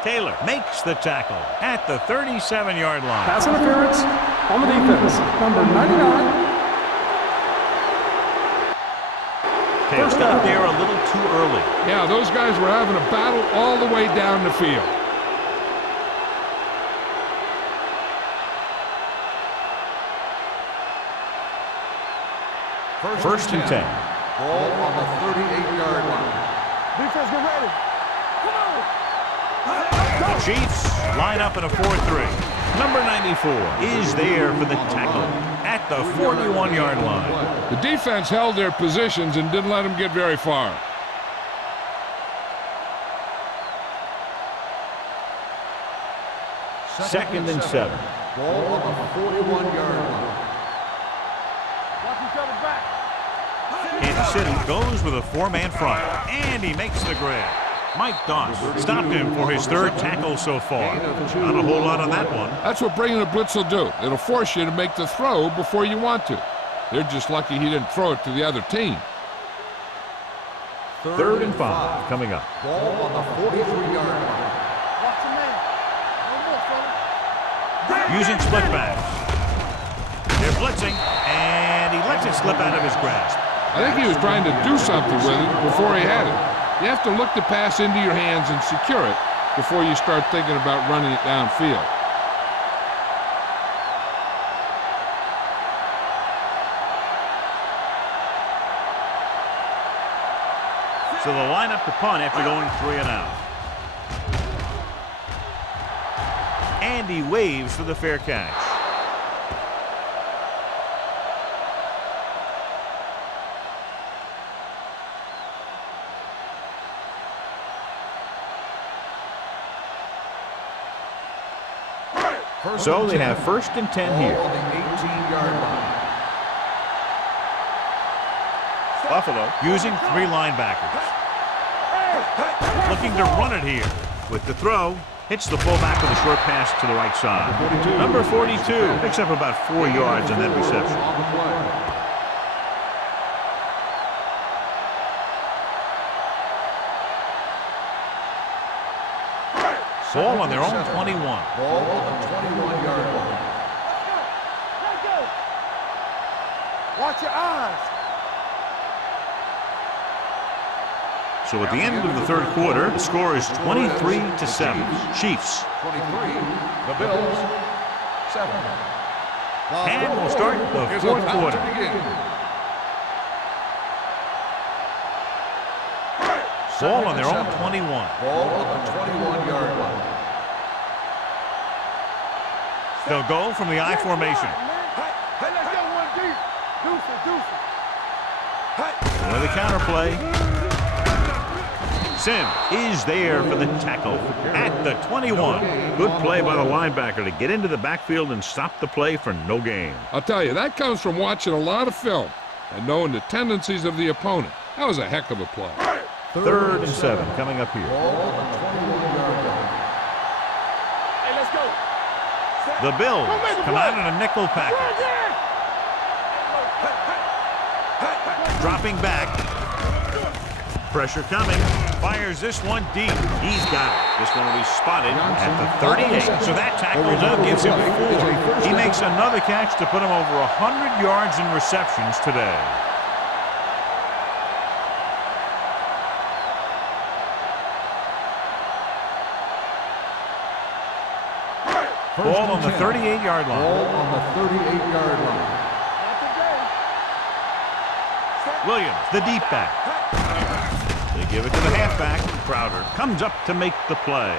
Taylor makes the tackle at the 37-yard line. Pass interference on the defense. Number 99. Taylor got there a little too early. Yeah, those guys were having a battle all the way down the field. First and 10. Ball on the 38-yard line. Defense, get ready. The Chiefs line up in a 4-3. Number 94 is there for the tackle at the 41-yard line. The defense held their positions and didn't let them get very far. Second and 7. Ball on the 41-yard line. Watch each other back. Kansas City goes with a 4-man front, and he makes the grab. Mike Doss stopped him for his third tackle so far. Not a whole lot on that one. That's what bringing a blitz will do. It'll force you to make the throw before you want to. They're just lucky he didn't throw it to the other team. Third and 5 coming up. Ball on the 43-yard line. Watch your man. No more, fella. Using split backs. They're blitzing, and he lets it slip out of his grasp. I think he was trying to do something with it before he had it. You have to look the pass into your hands and secure it before you start thinking about running it downfield. So they'll line up to punt after going 3 and out. And he waves for the fair catch. So they have first and 10 here. Ball on the 18-yard line. Buffalo using 3 linebackers. Looking to run it here. With the throw, hits the fullback with a short pass to the right side. Number 42 picks up about 4 yards on that reception. On the play. Ball on their own 21. Ball on the 21-yard line. Let's go. Watch your eyes. So at the end of the third quarter, the score is 23-7. Chiefs. 23. The Bills. 7. And we'll start the fourth quarter. Ball on their own 21. Ball on the 21-yard line. They'll go from the I formation. Hey, let's get one deep. Deuce it. With the counterplay. Sim is there for the tackle at the 21. Good play by the linebacker to get into the backfield and stop the play for no gain. I'll tell you, that comes from watching a lot of film and knowing the tendencies of the opponent. That was a heck of a play. Third and 7 coming up here. Ball on the 21-yard line. Hey, let's go. The Bills come out in a nickel package. Dropping back. Pressure coming. Fires this one deep. He's got it. This one will be spotted at the 38. So that tackle now gives him 4. He makes another catch to put him over 100 yards in receptions today. Ball on the 38-yard line. Ball on the 38-yard line. Williams, the deep back. They give it to the halfback. Crowder comes up to make the play.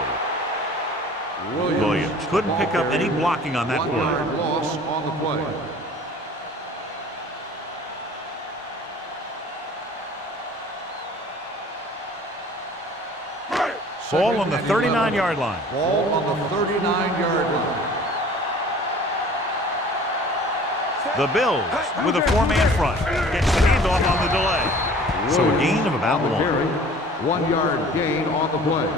Williams couldn't pick up any blocking on that 1 play. yard loss on the play. Ball on the 39-yard line. Ball on the 39-yard line. The Bills with a 4-man front. Gets the handoff on the delay. So a gain of about 1. 1 yard gain on the play.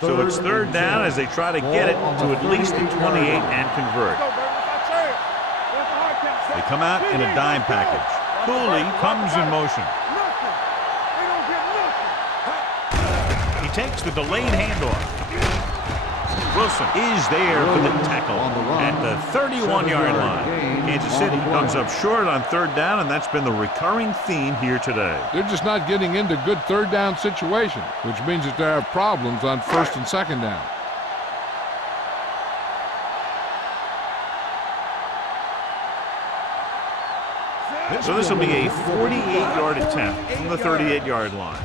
So it's third down as they try to get it to at least the 28 and convert. They come out in a dime package. Cooley comes in motion. He takes the delayed handoff. Wilson is there for the tackle at the 31-yard line. Kansas City comes up short on third down, and that's been the recurring theme here today. They're just not getting into good third down situations, which means that they have problems on first and second down. So this will be a 48-yard attempt from the 38-yard line.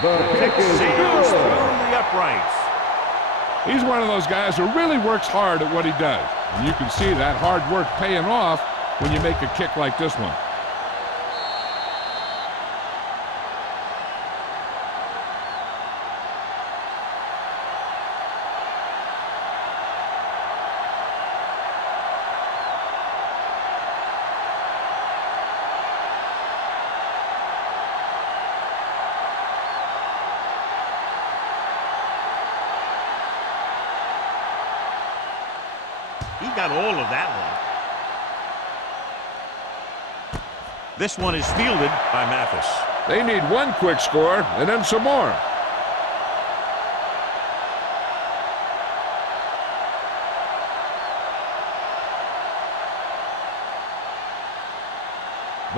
The kick sails through the uprights. He's one of those guys who really works hard at what he does. And you can see that hard work paying off when you make a kick like this one. He got all of that one. This one is fielded by Mathis. They need one quick score and then some more.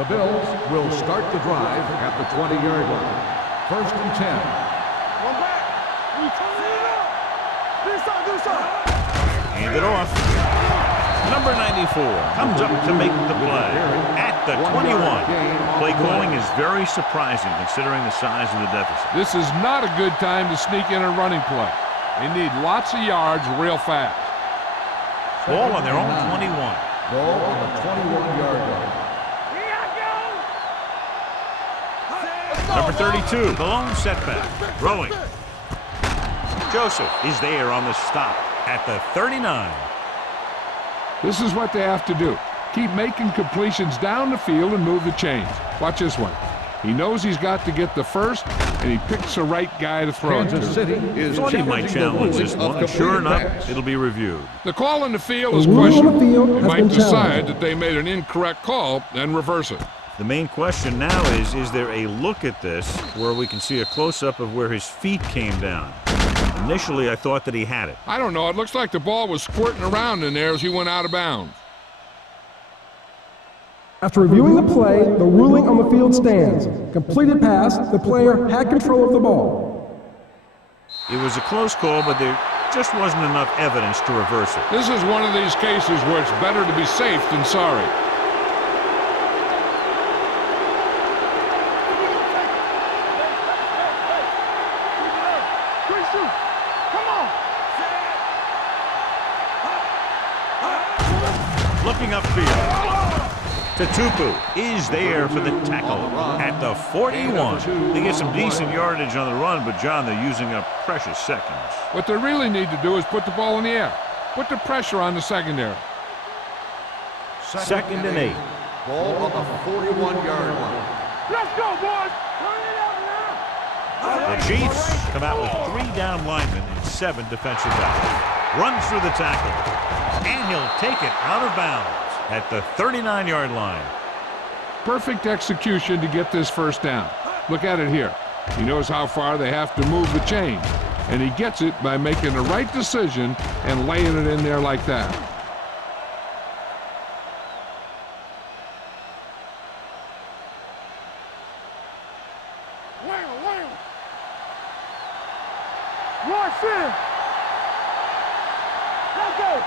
The Bills will start the drive at the 20-yard line. First and 10. One back. We turn it up. Do something. Hand it off. Number 94 comes up to make the play at the 21. Play calling is very surprising considering the size of the deficit. This is not a good time to sneak in a running play. They need lots of yards real fast. Ball on their own 21. Ball on the 21-yard line. Number 32, the lone setback. Throwing. Joseph is there on the stop at the 39. This is what they have to do. Keep making completions down the field and move the chains. Watch this one. He knows he's got to get the first, and he picks the right guy to throw it Kansas to. City is Thought he might challenge this one, and sure enough, it'll be reviewed. The call on the field is The rule on the questionable. field They has might been decide challenged. that they made an incorrect call and reverse it. The main question now is there a look at this where we can see a close-up of where his feet came down? Initially, I thought that he had it. I don't know. It looks like the ball was squirting around in there as he went out of bounds. After reviewing the play, the ruling on the field stands. Completed pass, the player had control of the ball. It was a close call, but there just wasn't enough evidence to reverse it. This is one of these cases where it's better to be safe than sorry. Looking upfield. Tatupu is there for the tackle at the 41. They get some decent yardage on the run, but, John, they're using up precious seconds. What they really need to do is put the ball in the air. Put the pressure on the secondary. Second and 8. Ball on the 41-yard line. Let's go, boys. Turn it up now. The Chiefs come out with 3 down linemen and 7 defensive backs. Runs through the tackle, and he'll take it out of bounds at the 39-yard line. Perfect execution to get this first down. Look at it here. He knows how far they have to move the chain, and he gets it by making the right decision and laying it in there like that. Wham. Rush in. Let's go.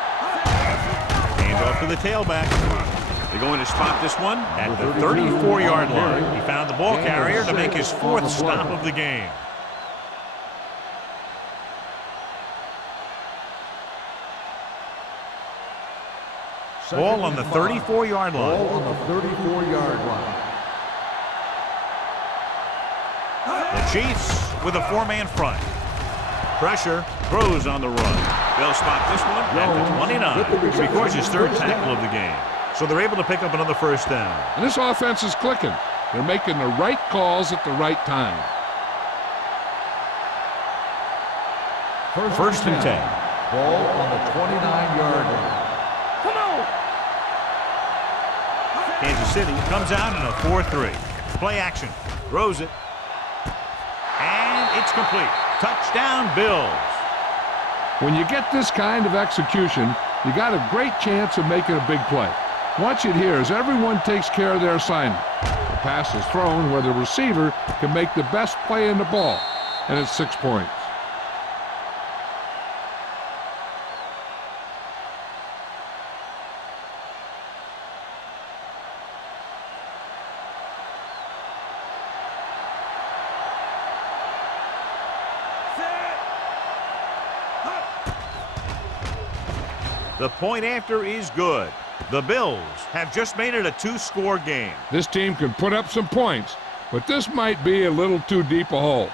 Hand off to the tailback. They're going to spot this one at the 34-yard line. He found the ball carrier to make his 4th stop of the game. Ball on the 34-yard line. Ball on the 34-yard line. The Chiefs with a 4-man front. Pressure, throws on the run. They'll spot this one at the 29. It records his 3rd tackle of the game. So they're able to pick up another first down. And this offense is clicking. They're making the right calls at the right time. First and 10. Ball on the 29-yard line. Come on. Kansas City comes out in a 4-3. Play action. Throws it. And it's complete. Touchdown, Bills. When you get this kind of execution, you got a great chance of making a big play. Watch it here as everyone takes care of their assignment. The pass is thrown where the receiver can make the best play in the ball, and it's 6 points. The point after is good. The Bills have just made it a 2-score game. This team can put up some points, but this might be a little too deep a hole.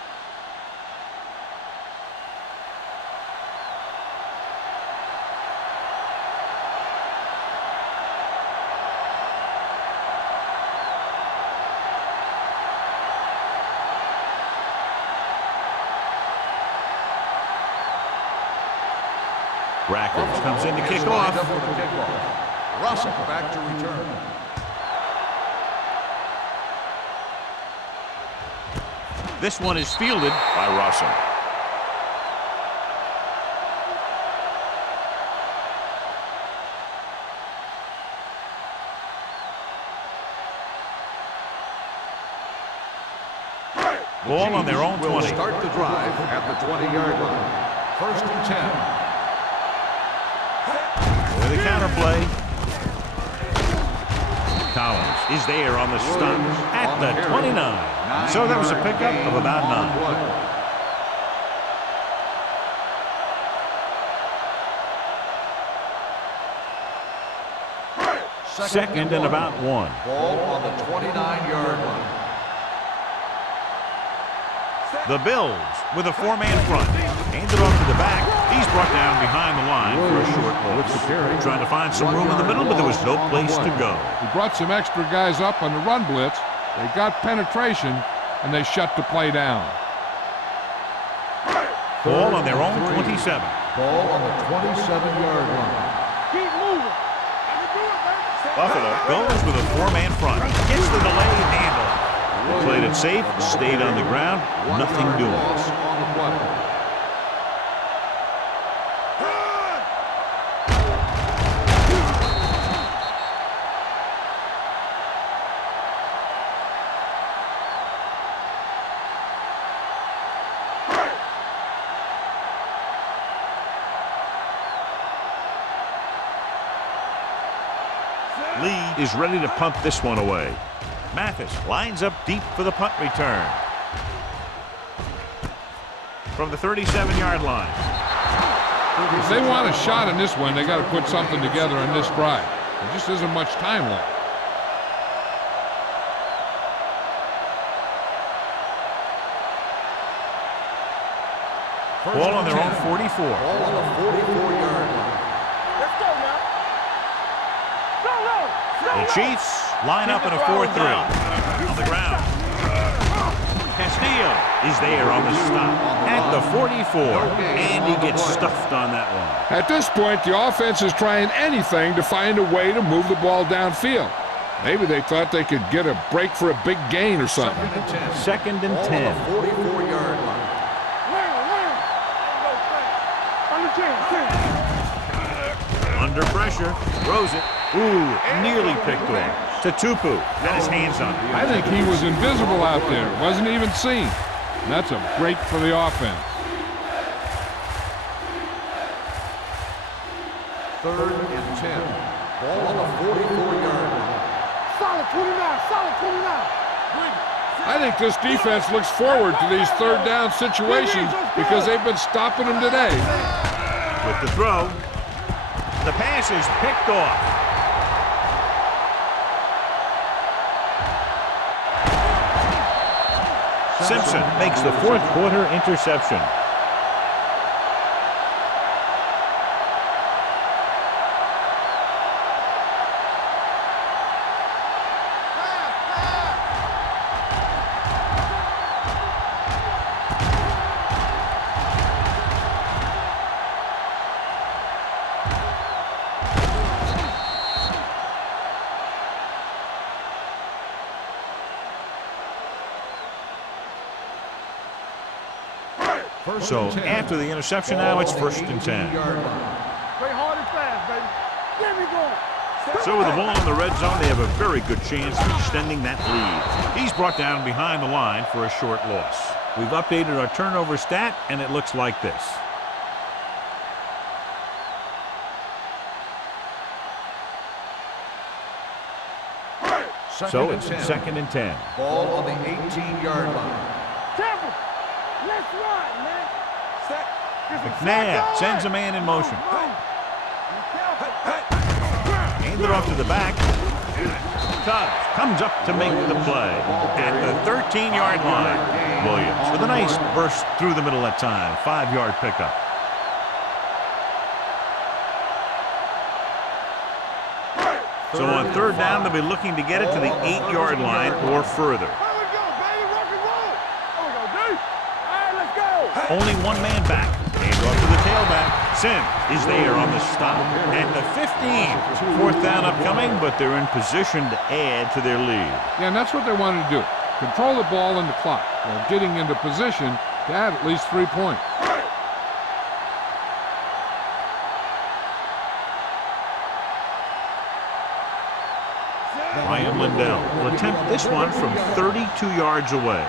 Rackers comes in to kick off. Russell back to return. This one is fielded by Russell. Ball on their own 20. Will start the drive at the 20-yard line. First and 10. With a counter play. Collins is there on the stop at the 29. So that was a pickup of about 9. Second and about 1. Ball on the 29-yard line. The Bills with a 4-man front. Handed off to the back. He's brought down behind the line for a short loss. Trying to find some room in the middle, but there was no place to go. He brought some extra guys up on the run blitz. They got penetration, and they shut the play down. Ball on their own 27. Ball on the 27-yard line. Keep moving. Let me do it, baby. Buffalo goes with a 4-man front. Gets the delayed handle. Played it safe, stayed on the ground, nothing doing. On the play. Lee is ready to punt this one away. Mathis lines up deep for the punt return. From the 37-yard line. If they want a shot in this one, they got to put something together on this drive. There just isn't much time left. Ball on their own 44. Ball on the 44-yard line. Let's go now. Go, go. The Chiefs line up in a 4-3. On the ground. Castillo is there on the stop at the 44. And he gets stuffed on that one. At this point, the offense is trying anything to find a way to move the ball downfield. Maybe they thought they could get a break for a big gain or something. Second and 10. 44-yard line. Under pressure, throws it. Ooh, nearly picked off. To Tupu, got his hands on it. I think he was invisible out there. Wasn't even seen. And that's a break for the offense. Third and 10. Ball on the 44-yard line. Solid 29, solid 29. I think this defense looks forward to these third down situations because they've been stopping them today. With the throw, the pass is picked off. Simpson makes the fourth quarter interception. So after the interception now, it's 1st and 10. Play hard and fast, baby. Get me going. So with the ball in the red zone, they have a very good chance of extending that lead. He's brought down behind the line for a short loss. We've updated our turnover stat, and it looks like this. So it's 2nd and 10. Ball on the 18-yard line. Careful. Let's run, man. Set. McNabb sends a man in motion. Handed off to the back. Tubbs comes up to make the play at the 13-yard line. Williams with a nice burst through the middle that time. 5-yard pickup. So on 3rd down, they'll be looking to get it to the 8-yard line or further. There we go, baby. Rock and roll. There we go, D. All right, let's go. Only one man back. Hand off to the tailback. Sim is there on the stop. At the 15. 4th down upcoming, but they're in position to add to their lead. Yeah, and that's what they wanted to do. Control the ball and the clock while getting into position to add at least 3 points. Ryan Lindell will attempt this one from 32 yards away.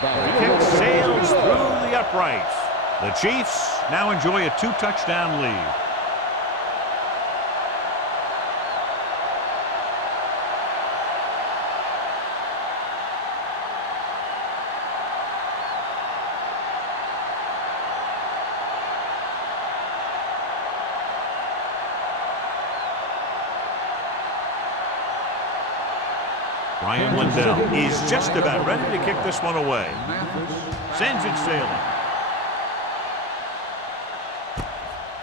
The kick sails through the uprights. The Chiefs now enjoy a 2-touchdown lead. Ryan Lindell is just about ready to kick this one away. Sends it sailing.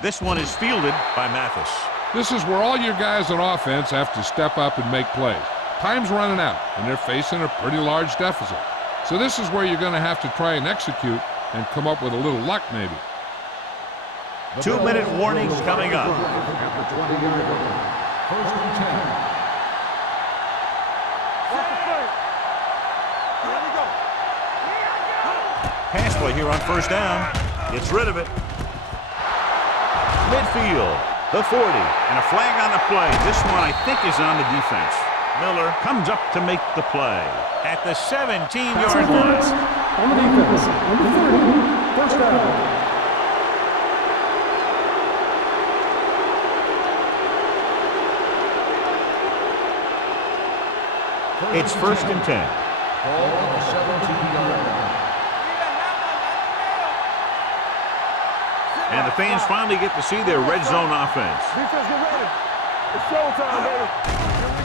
This one is fielded by Mathis. This is where all your guys on offense have to step up and make plays. Time's running out, and they're facing a pretty large deficit. So this is where you're going to have to try and execute and come up with a little luck maybe. 2-minute warnings coming up. At the 20-yard line. 1st and 10. Watch the play. Here we go. Pass play here on 1st down. Gets rid of it. Midfield, the 40, and a flag on the play. This one, I think, is on the defense. Miller comes up to make the play at the 17-yard line. On the defense, number 30, 1st down. It's 1st and 10. Ball on the 17-yard line. And the fans finally get to see their red zone offense. Defense, get ready. It's showtime, baby.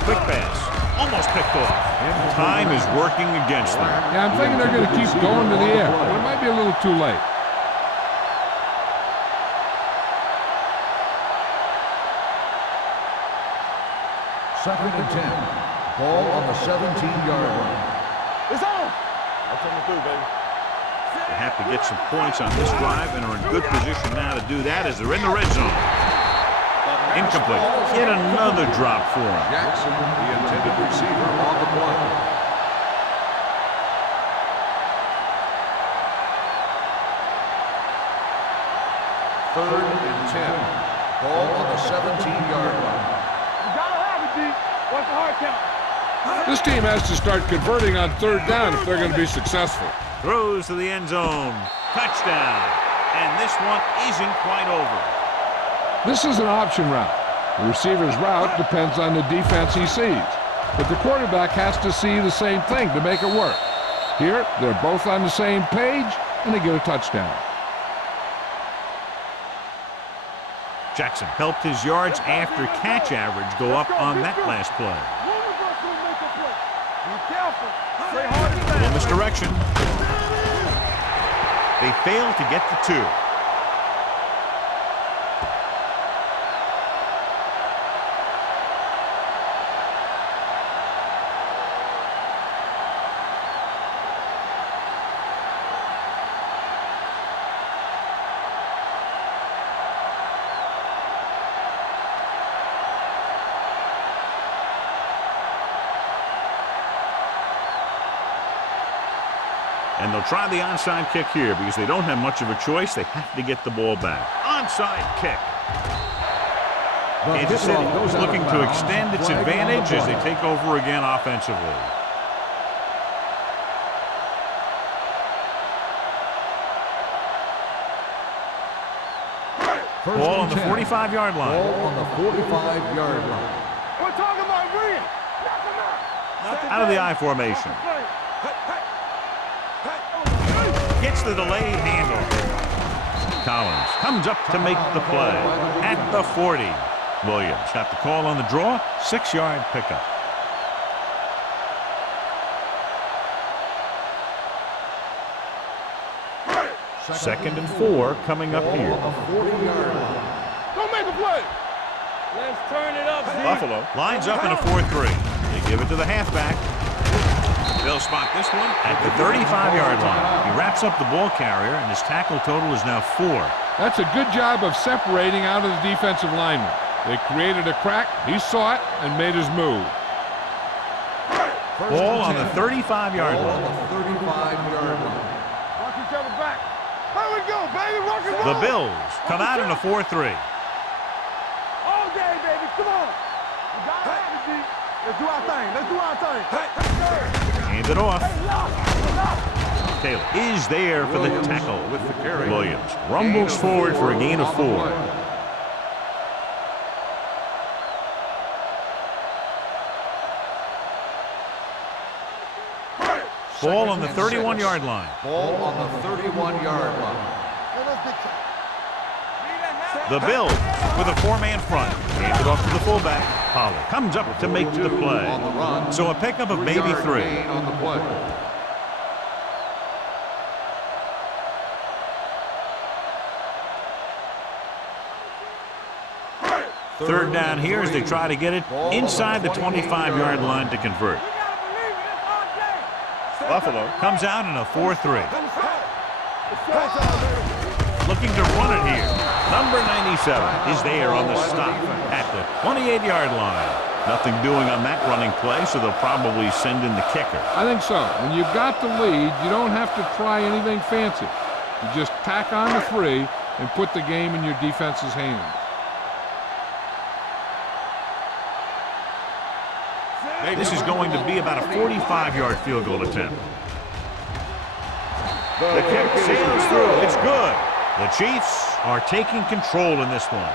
Quick pass, almost picked off. Time is working against them. Yeah, I'm thinking they're going to keep going to the air, but it might be a little too late. Second and 10. Ball on the 17-yard line. It's on. I'm coming through, baby. They have to get some points on this drive and are in good position now to do that as they're in the red zone. Incomplete. Yet another drop for him. Jackson, the intended receiver, on the play. Third and 10. Ball on the 17-yard line. You gotta have it, D. Watch the hard count. This team has to start converting on 3rd down if they're going to be successful. Throws to the end zone. Touchdown. And this one isn't quite over. This is an option route. The receiver's route depends on the defense he sees. But the quarterback has to see the same thing to make it work. Here, they're both on the same page, and they get a touchdown. Jackson helped his yards after catch average go up on that last play. One of us will make a play. Be careful. Play hard and Little fast. misdirection. They failed to get the 2. And they'll try the onside kick here because they don't have much of a choice. They have to get the ball back. Onside kick. Kansas City is looking to extend its advantage as they take over again offensively. Ball on the 45-yard line. Ball on the 45-yard line. We're talking about Reed. Out of the I formation. Gets the delayed handle. Collins comes up to make the play at the 40. Williams got the call on the draw. 6-yard pickup. Second and 4 coming up here. Don't make a play. Let's turn it up, Z. Buffalo lines up in a 4-3. They give it to the halfback. They'll spot this one at the 35-yard line. He wraps up the ball carrier, and his tackle total is now 4. That's a good job of separating out of the defensive lineman. They created a crack, he saw it, and made his move. Ball on the 35-yard line. Ball on the 35-yard line. Watch each other back. There we go, baby. Rock and roll. The Bills come out in a 4-3. All day, baby. Come on. We got it, G. Let's do our thing. Let's do our thing. Hand it off. Taylor is there for the tackle. With the carry. Williams rumbles forward for a gain of 4. Ball on the 31-yard line. Ball on the 31-yard line. The Bills with a 4-man front. Hand it off to the fullback. Pollard comes up to make the play. On the run. So a pickup of maybe 3. Gain on the play. Third down here as they try to get it inside the 25-yard line to convert. Buffalo comes out in a 4-3. Looking to run it here. Number 97 is there on the stop at the 28-yard line. Nothing doing on that running play, so they'll probably send in the kicker. I think so. When you've got the lead, you don't have to try anything fancy. You just tack on the 3 and put the game in your defense's hands. This is going to be about a 45-yard field goal attempt. The kick sails through. It's good. The Chiefs are taking control in this one.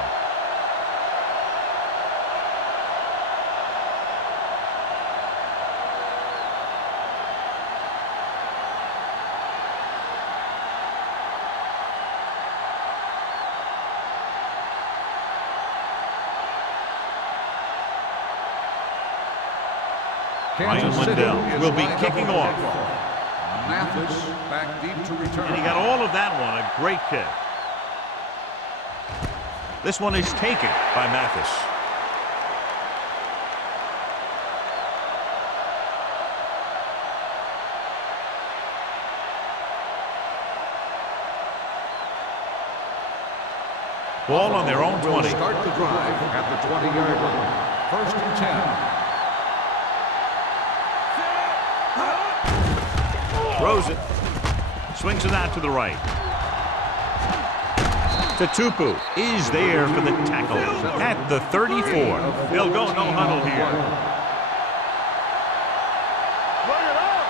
Ryan Lindell will be kicking off. Mathis back deep to return. And he got all of that one. A great kick. This one is taken by Mathis. Ball on their own 20. Will start the drive at the 20-yard line. First and 10. Throws it. Swings it out to the right. Tatupu is there for the tackle at the 34. They'll go no huddle here. Bring it up.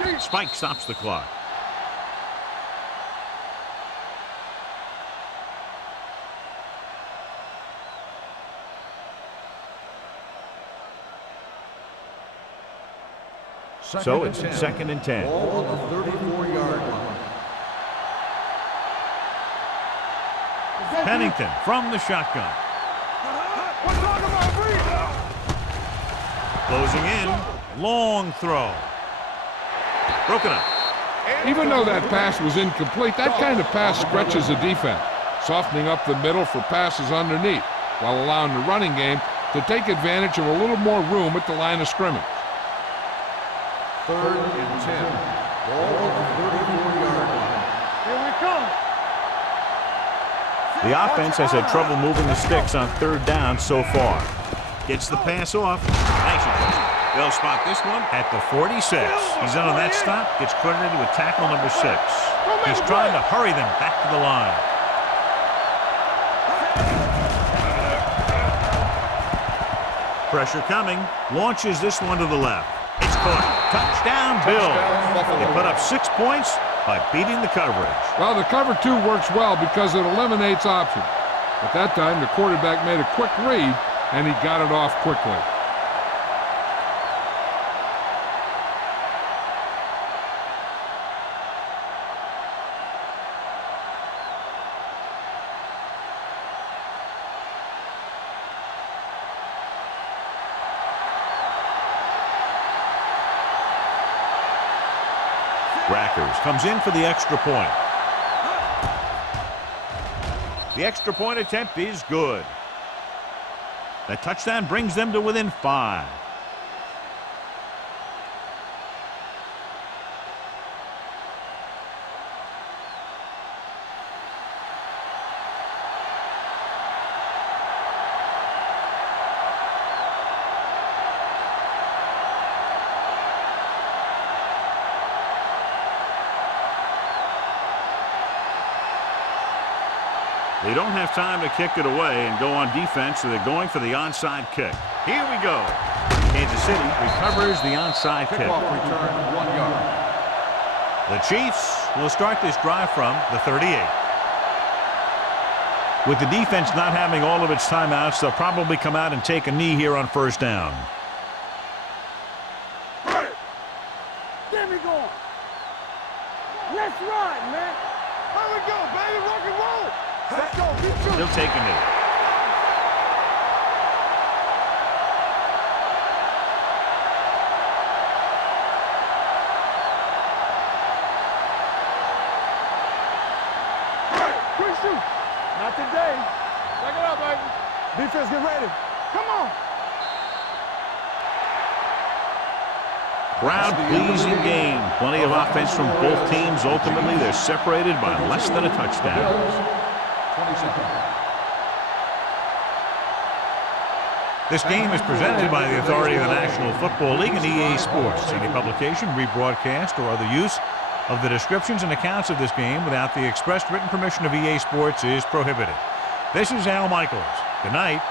Bring it up. Spike stops the clock. So it's second and 10. Ball on the 34-yard line. Pennington from the shotgun. Closing in. Long throw. Broken up. Even though that pass was incomplete, that kind of pass stretches the defense, softening up the middle for passes underneath, while allowing the running game to take advantage of a little more room at the line of scrimmage. Third and 10. Ball on the 34-yard line. Here we come. The offense has had trouble moving the sticks on third down so far. Gets the pass off. Nice adjustment. They'll spot this one at the 46. He's in on that stop, gets credited with tackle number 6. He's trying to hurry them back to the line. Pressure coming. Launches this one to the left. It's caught. Touchdown, Bills. They put up 6 points by beating the coverage. Well, the cover 2 works well because it eliminates options. At that time, the quarterback made a quick read, and he got it off quickly. Rackers comes in for the extra point. The extra point attempt is good. That touchdown brings them to within 5. They don't have time to kick it away and go on defense, so they're going for the onside kick. Here we go. Kansas City recovers the onside kick. Kickoff return, 1 yard. The Chiefs will start this drive from the 38. With the defense not having all of its timeouts, they'll probably come out and take a knee here on first down. Get me going. Let's ride, man. Here we go, baby. Rock and roll. Let's go. Be true. He'll take a knee. Quick shoot. Not today. Check it out, baby. Defense, get ready. Come on. Crowd-pleasing game. Plenty of offense from both teams. Ultimately, they're separated by less than a touchdown. 27. This game is presented by the authority of the National Football League and EA Sports. Any publication, rebroadcast, or other use of the descriptions and accounts of this game without the expressed written permission of EA Sports is prohibited. This is Al Michaels. Good night.